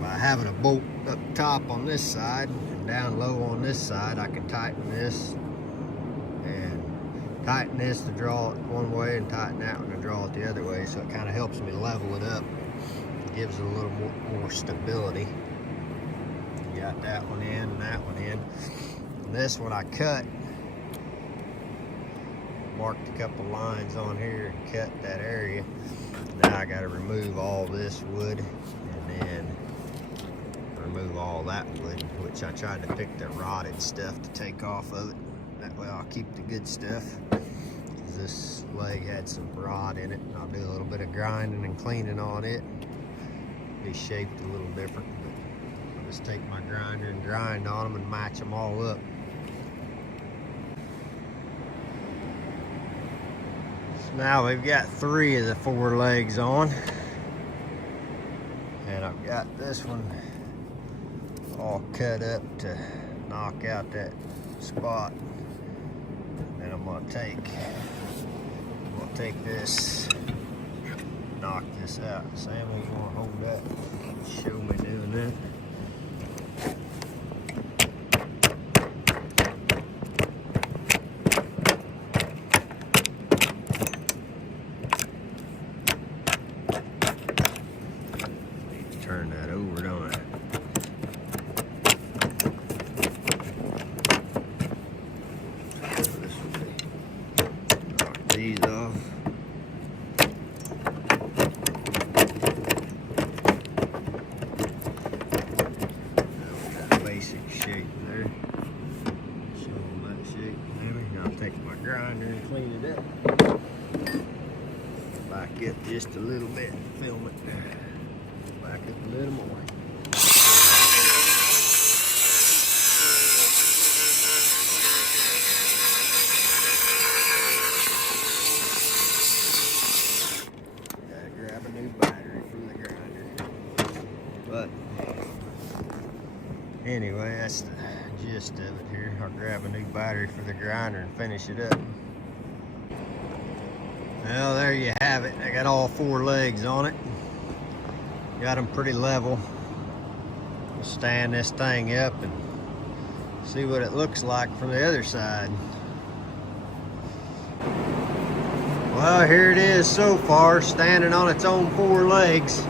By having a bolt up top on this side and down low on this side, I can tighten this and tighten this to draw it one way and tighten that one to draw it the other way, so it kind of helps me level it up. It gives it a little more stability. You got that one in and that one in. And this one I cut, marked a couple lines on here and cut that area. Now I got to remove all this wood and then remove all that wood, which I tried to pick the rotted stuff to take off of it. That way I'll keep the good stuff. This leg had some rot in it, and I'll do a little bit of grinding and cleaning on it. Be shaped a little different, but I'll just take my grinder and grind on them and match them all up. So now we've got 3 of the 4 legs on, and I've got this one all cut up to knock out that spot. Then I'm gonna take this, knock this out. Sam, you wanna hold that? Show me doing that. Need to turn that over, don't I? These off. grinder and clean it up. Back up just a little bit, film it. Back up a little more. Gotta grab a new battery from the grinder. But anyway, that's the gist of it here. I'll grab a new battery for the grinder and finish it up. Well, there you have it. I got all 4 legs on it. Got them pretty level. We'll stand this thing up and see what it looks like from the other side. Well, here it is so far, standing on its own 4 legs.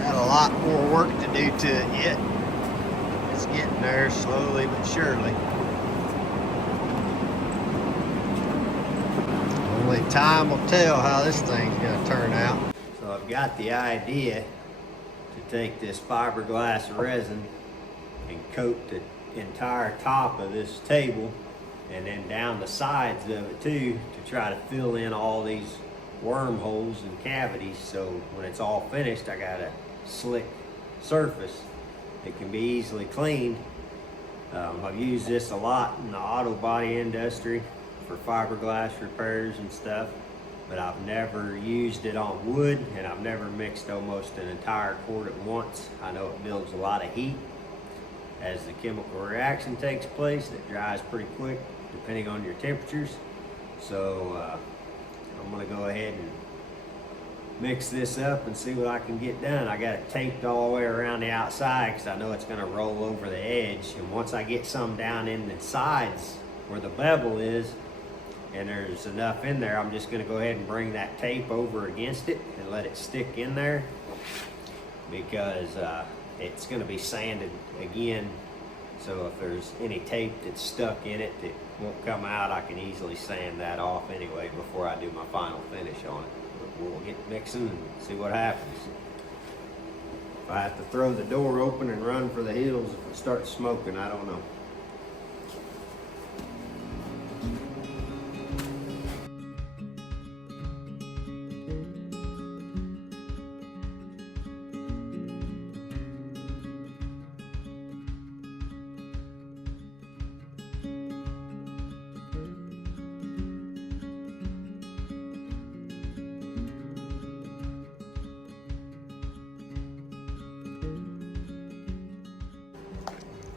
Got a lot more work to do to it yet. It's getting there slowly but surely. Only time will tell how this thing's gonna turn out. So I've got the idea to take this fiberglass resin and coat the entire top of this table and then down the sides of it too, to try to fill in all these wormholes and cavities. So when it's all finished, I got a slick surface that can be easily cleaned. I've used this a lot in the auto body industry for fiberglass repairs and stuff, but I've never used it on wood, and I've never mixed almost an entire quart at once. I know it builds a lot of heat as the chemical reaction takes place. It dries pretty quick depending on your temperatures. So I'm gonna go ahead and mix this up and see what I can get done. I got it taped all the way around the outside because I know it's gonna roll over the edge. And once I get some down in the sides where the bevel is, and there's enough in there, I'm just gonna go ahead and bring that tape over against it and let it stick in there, because it's gonna be sanded again. So if there's any tape that's stuck in it that won't come out, I can easily sand that off anyway before I do my final finish on it. But we'll get mixing and see what happens. If I have to throw the door open and run for the hills if it starts smoking, I don't know.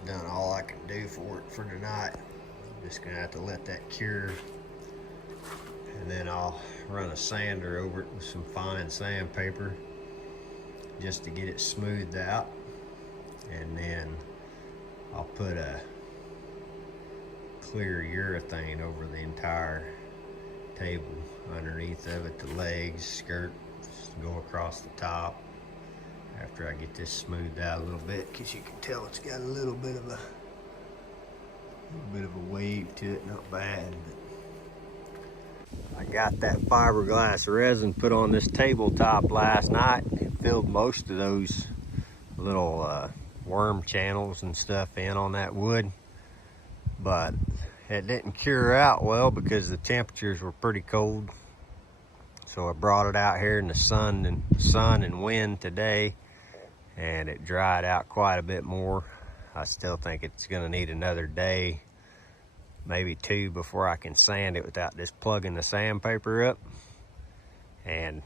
Done all I can do for it for tonight. I'm just gonna have to let that cure, and then I'll run a sander over it with some fine sandpaper just to get it smoothed out, and then I'll put a clear urethane over the entire table, underneath of it, the legs, skirt, just go across the top. After I get this smoothed out a little bit, because you can tell it's got a little bit of a wave to it, not bad. But I got that fiberglass resin put on this tabletop last night. It filled most of those little worm channels and stuff in on that wood, but it didn't cure out well because the temperatures were pretty cold. So I brought it out here in the sun and wind today, and it dried out quite a bit more. I still think it's gonna need another day, maybe 2, before I can sand it without just plugging the sandpaper up. And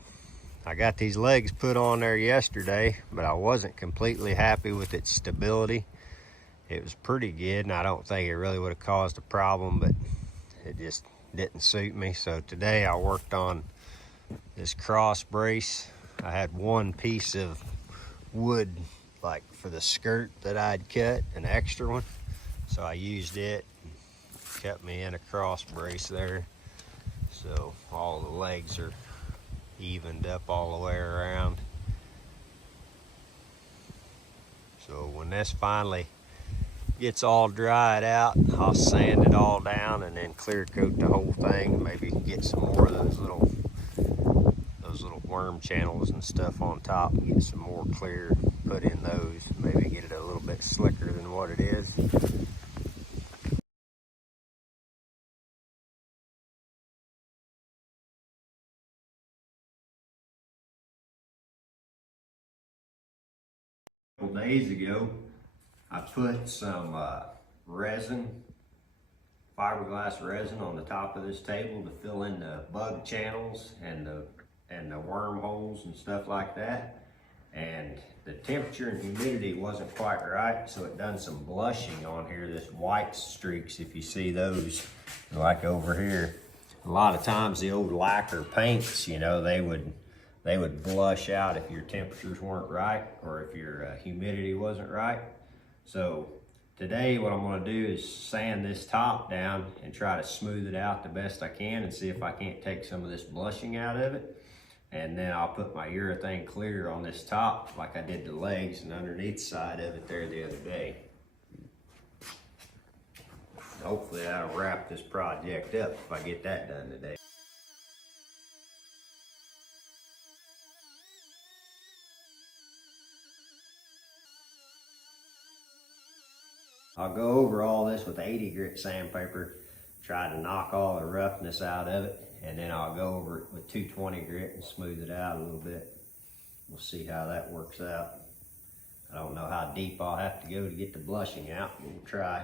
I got these legs put on there yesterday, but I wasn't completely happy with its stability. It was pretty good, and I don't think it really would have caused a problem, but it just didn't suit me. So today I worked on this cross brace. I had one piece of wood, like for the skirt that I'd cut, an extra one, so I used it, cut me in a cross brace there, so all the legs are evened up all the way around. So when this finally gets all dried out, I'll sand it all down and then clear coat the whole thing, maybe get some more of those little worm channels and stuff on top, get some more clear, put in those, maybe get it a little bit slicker than what it is. A couple days ago, I put some resin, fiberglass resin on the top of this table to fill in the bug channels and the worm holes and stuff like that. And the temperature and humidity wasn't quite right, so it done some blushing on here, this white streaks, if you see those, like over here. A lot of times the old lacquer paints, you know, they would blush out if your temperatures weren't right or if your humidity wasn't right. So today what I'm gonna do is sand this top down and try to smooth it out the best I can and see if I can't take some of this blushing out of it. And then I'll put my urethane clear on this top like I did the legs and underneath side of it there the other day. Hopefully that'll wrap this project up if I get that done today. I'll go over all this with 80 grit sandpaper, try to knock all the roughness out of it, and then I'll go over it with 220 grit and smooth it out a little bit. We'll see how that works out. I don't know how deep I'll have to go to get the blushing out, but we'll try.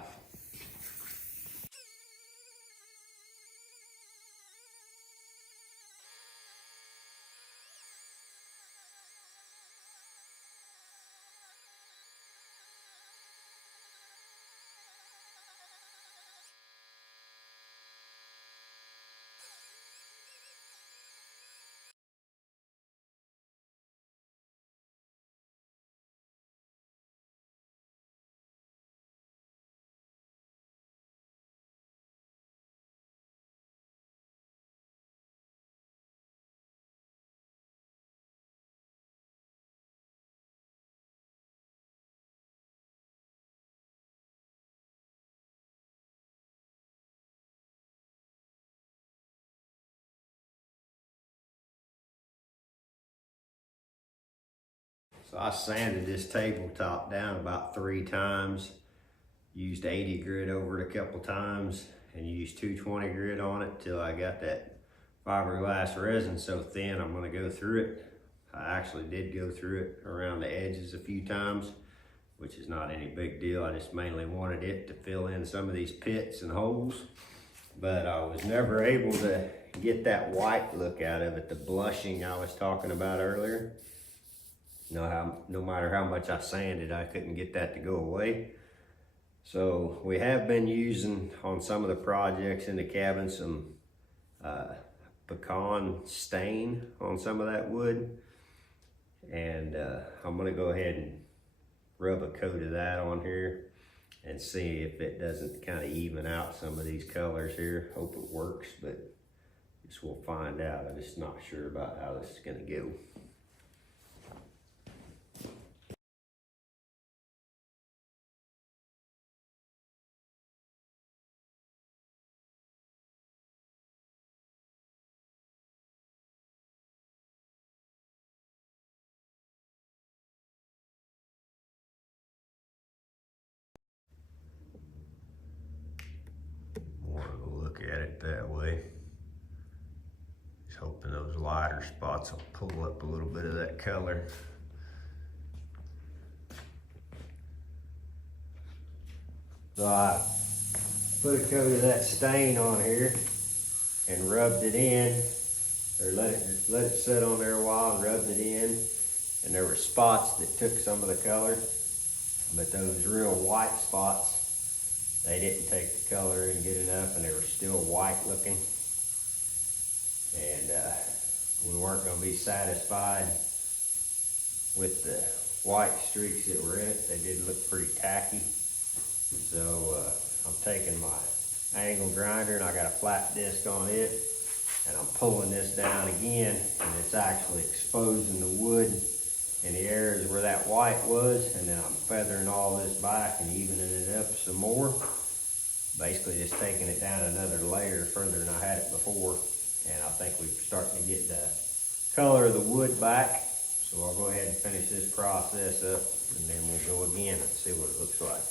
So I sanded this tabletop down about 3 times, used 80 grit over it a couple times, and used 220 grit on it till I got that fiberglass resin so thin I'm gonna go through it. I actually did go through it around the edges a few times, which is not any big deal. I just mainly wanted it to fill in some of these pits and holes, but I was never able to get that white look out of it, the blushing I was talking about earlier. No matter how much I sanded, I couldn't get that to go away. So we have been using on some of the projects in the cabin some pecan stain on some of that wood. And I'm gonna go ahead and rub a coat of that on here and see if it doesn't kind of even out some of these colors here. Hope it works, but just we'll find out. I'm just not sure about how this is gonna go. Look at it that way. Just hoping those lighter spots will pull up a little bit of that color. So I put a coat of that stain on here and rubbed it in, or let it sit on there a while and rubbed it in. And there were spots that took some of the color, but those real white spots, they didn't take the color and get enough, and they were still white looking. And we weren't gonna be satisfied with the white streaks that were in it. They did look pretty tacky. So I'm taking my angle grinder, and I got a flat disc on it, and I'm pulling this down again, and it's actually exposing the wood in the areas where that white was, and then I'm feathering all this back and evening it up some more. Basically just taking it down another layer further than I had it before, and I think we're starting to get the color the wood back. So I'll go ahead and finish this process up, and then we'll go again and see what it looks like.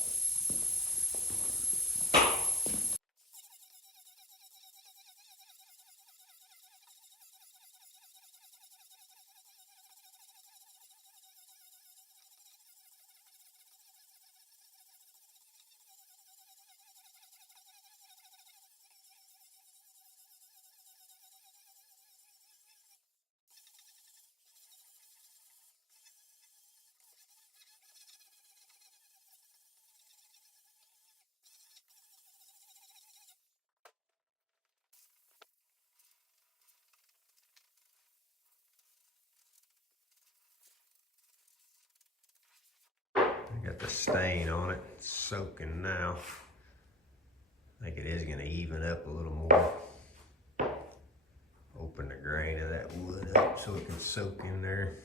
Got the stain on it, it's soaking now. I think it is going to even up a little more. Open the grain of that wood up so it can soak in there.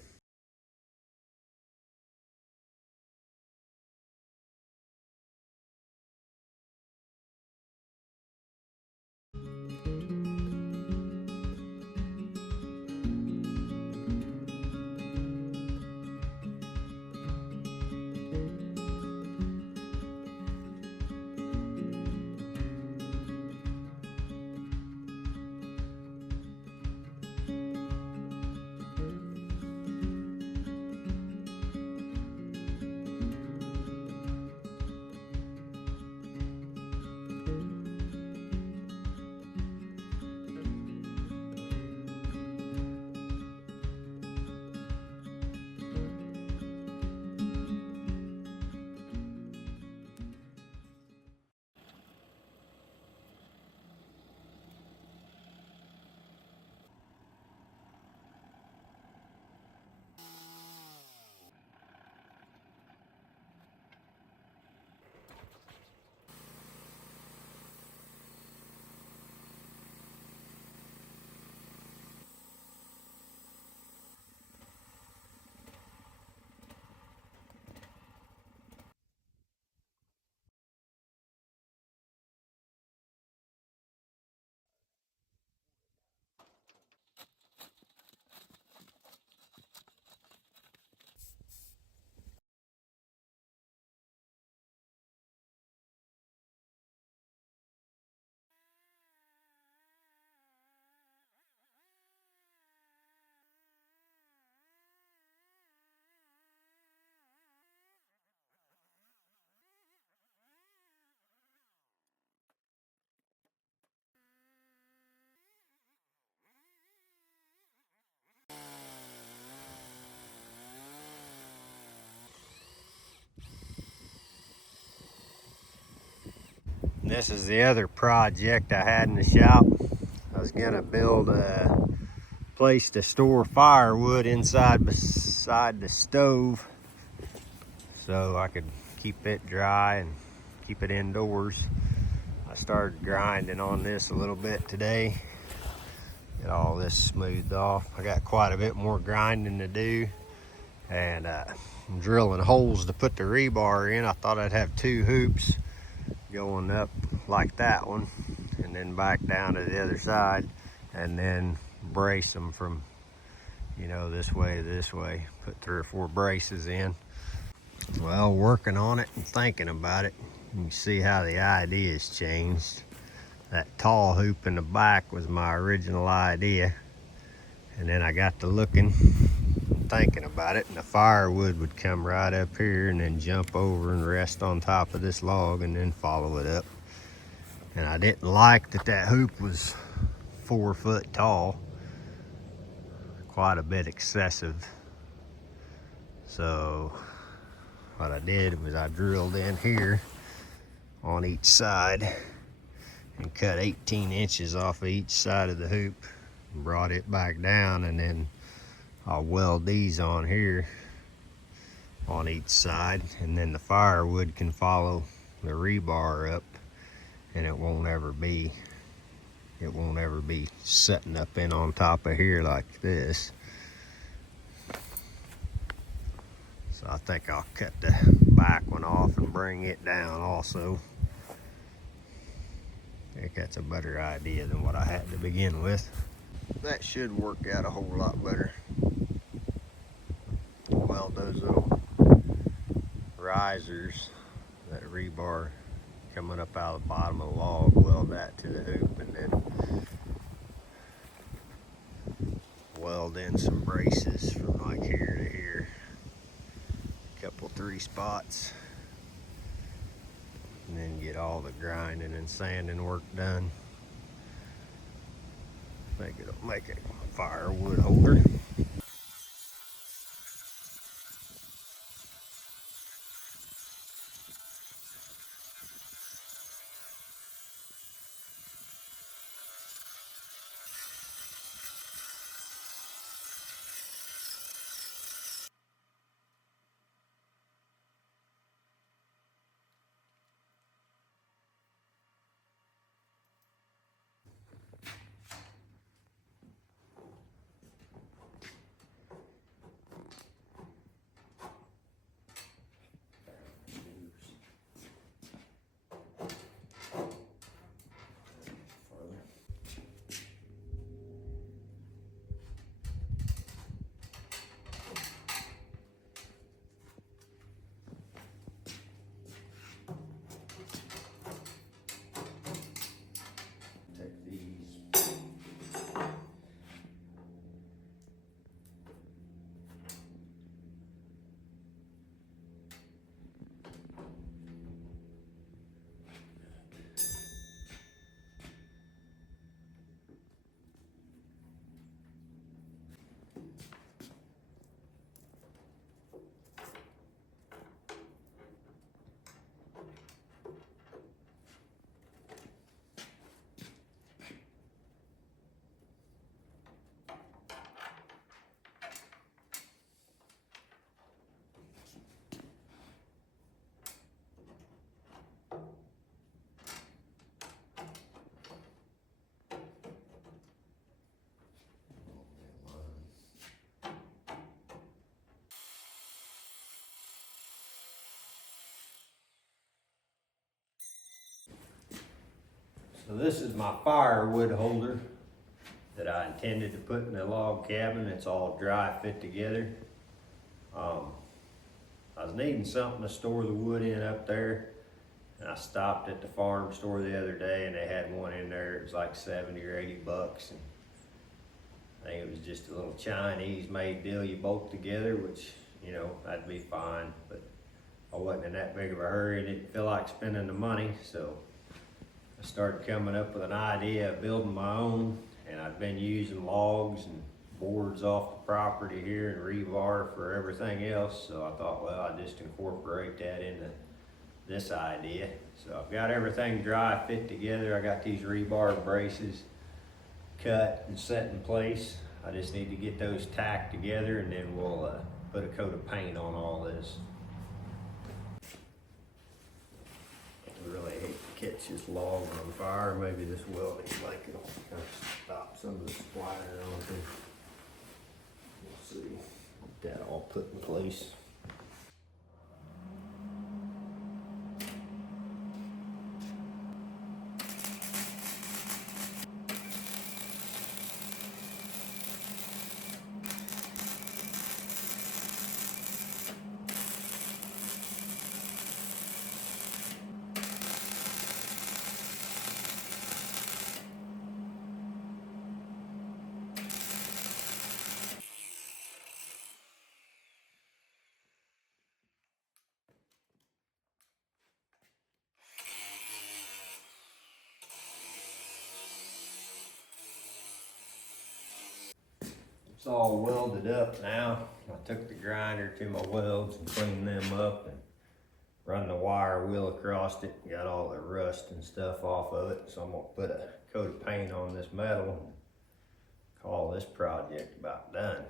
This is the other project I had in the shop. I was gonna build a place to store firewood beside the stove so I could keep it dry and keep it indoors. I started grinding on this a little bit today. Get all this smoothed off. I got quite a bit more grinding to do, and I'm drilling holes to put the rebar in. I thought I'd have 2 hoops going up like that one and then back down to the other side, and then brace them from, you know, this way to this way. Put 3 or 4 braces in. Well, working on it and thinking about it, you can see how the idea has changed. That tall hoop in the back was my original idea, and then I got to looking, thinking about it, and the firewood would come right up here and then jump over and rest on top of this log and then follow it up. And I didn't like that hoop was 4 foot tall, quite a bit excessive. So what I did was I drilled in here on each side and cut 18 inches off of each side of the hoop and brought it back down, and then I'll weld these on here on each side, and then the firewood can follow the rebar up, and it won't ever be setting up in on top of here like this. So I think I'll cut the back one off and bring it down also. I think that's a better idea than what I had to begin with. that should work out a whole lot better. Weld those little risers, that rebar coming up out of the bottom of the log, weld that to the hoop, and then weld in some braces from like here to here. Couple 3 spots, and then get all the grinding and sanding work done. Make a firewood holder. So this is my firewood holder that I intended to put in the log cabin. It's all dry fit together. I was needing something to store the wood in up there, and I stopped at the farm store the other day and they had one in there. It was like 70 or 80 bucks. And I think it was just a little Chinese made deal you bolt together, which, you know, that'd be fine, but I wasn't in that big of a hurry. Didn't feel like spending the money, so I started coming up with an idea of building my own, and I've been using logs and boards off the property here and rebar for everything else. So I thought, well, I just incorporate that into this idea. So I've got everything dry fit together. I got these rebar braces cut and set in place. I just need to get those tacked together, and then we'll put a coat of paint on all this. I really hate to catch this log on fire. Maybe this welding blanket will kind of stop some of the splatter on it. We'll see. Get that all put in place. It's all welded up now. I took the grinder to my welds and cleaned them up and run the wire wheel across it. Got all the rust and stuff off of it. So I'm gonna put a coat of paint on this metal and call this project about done.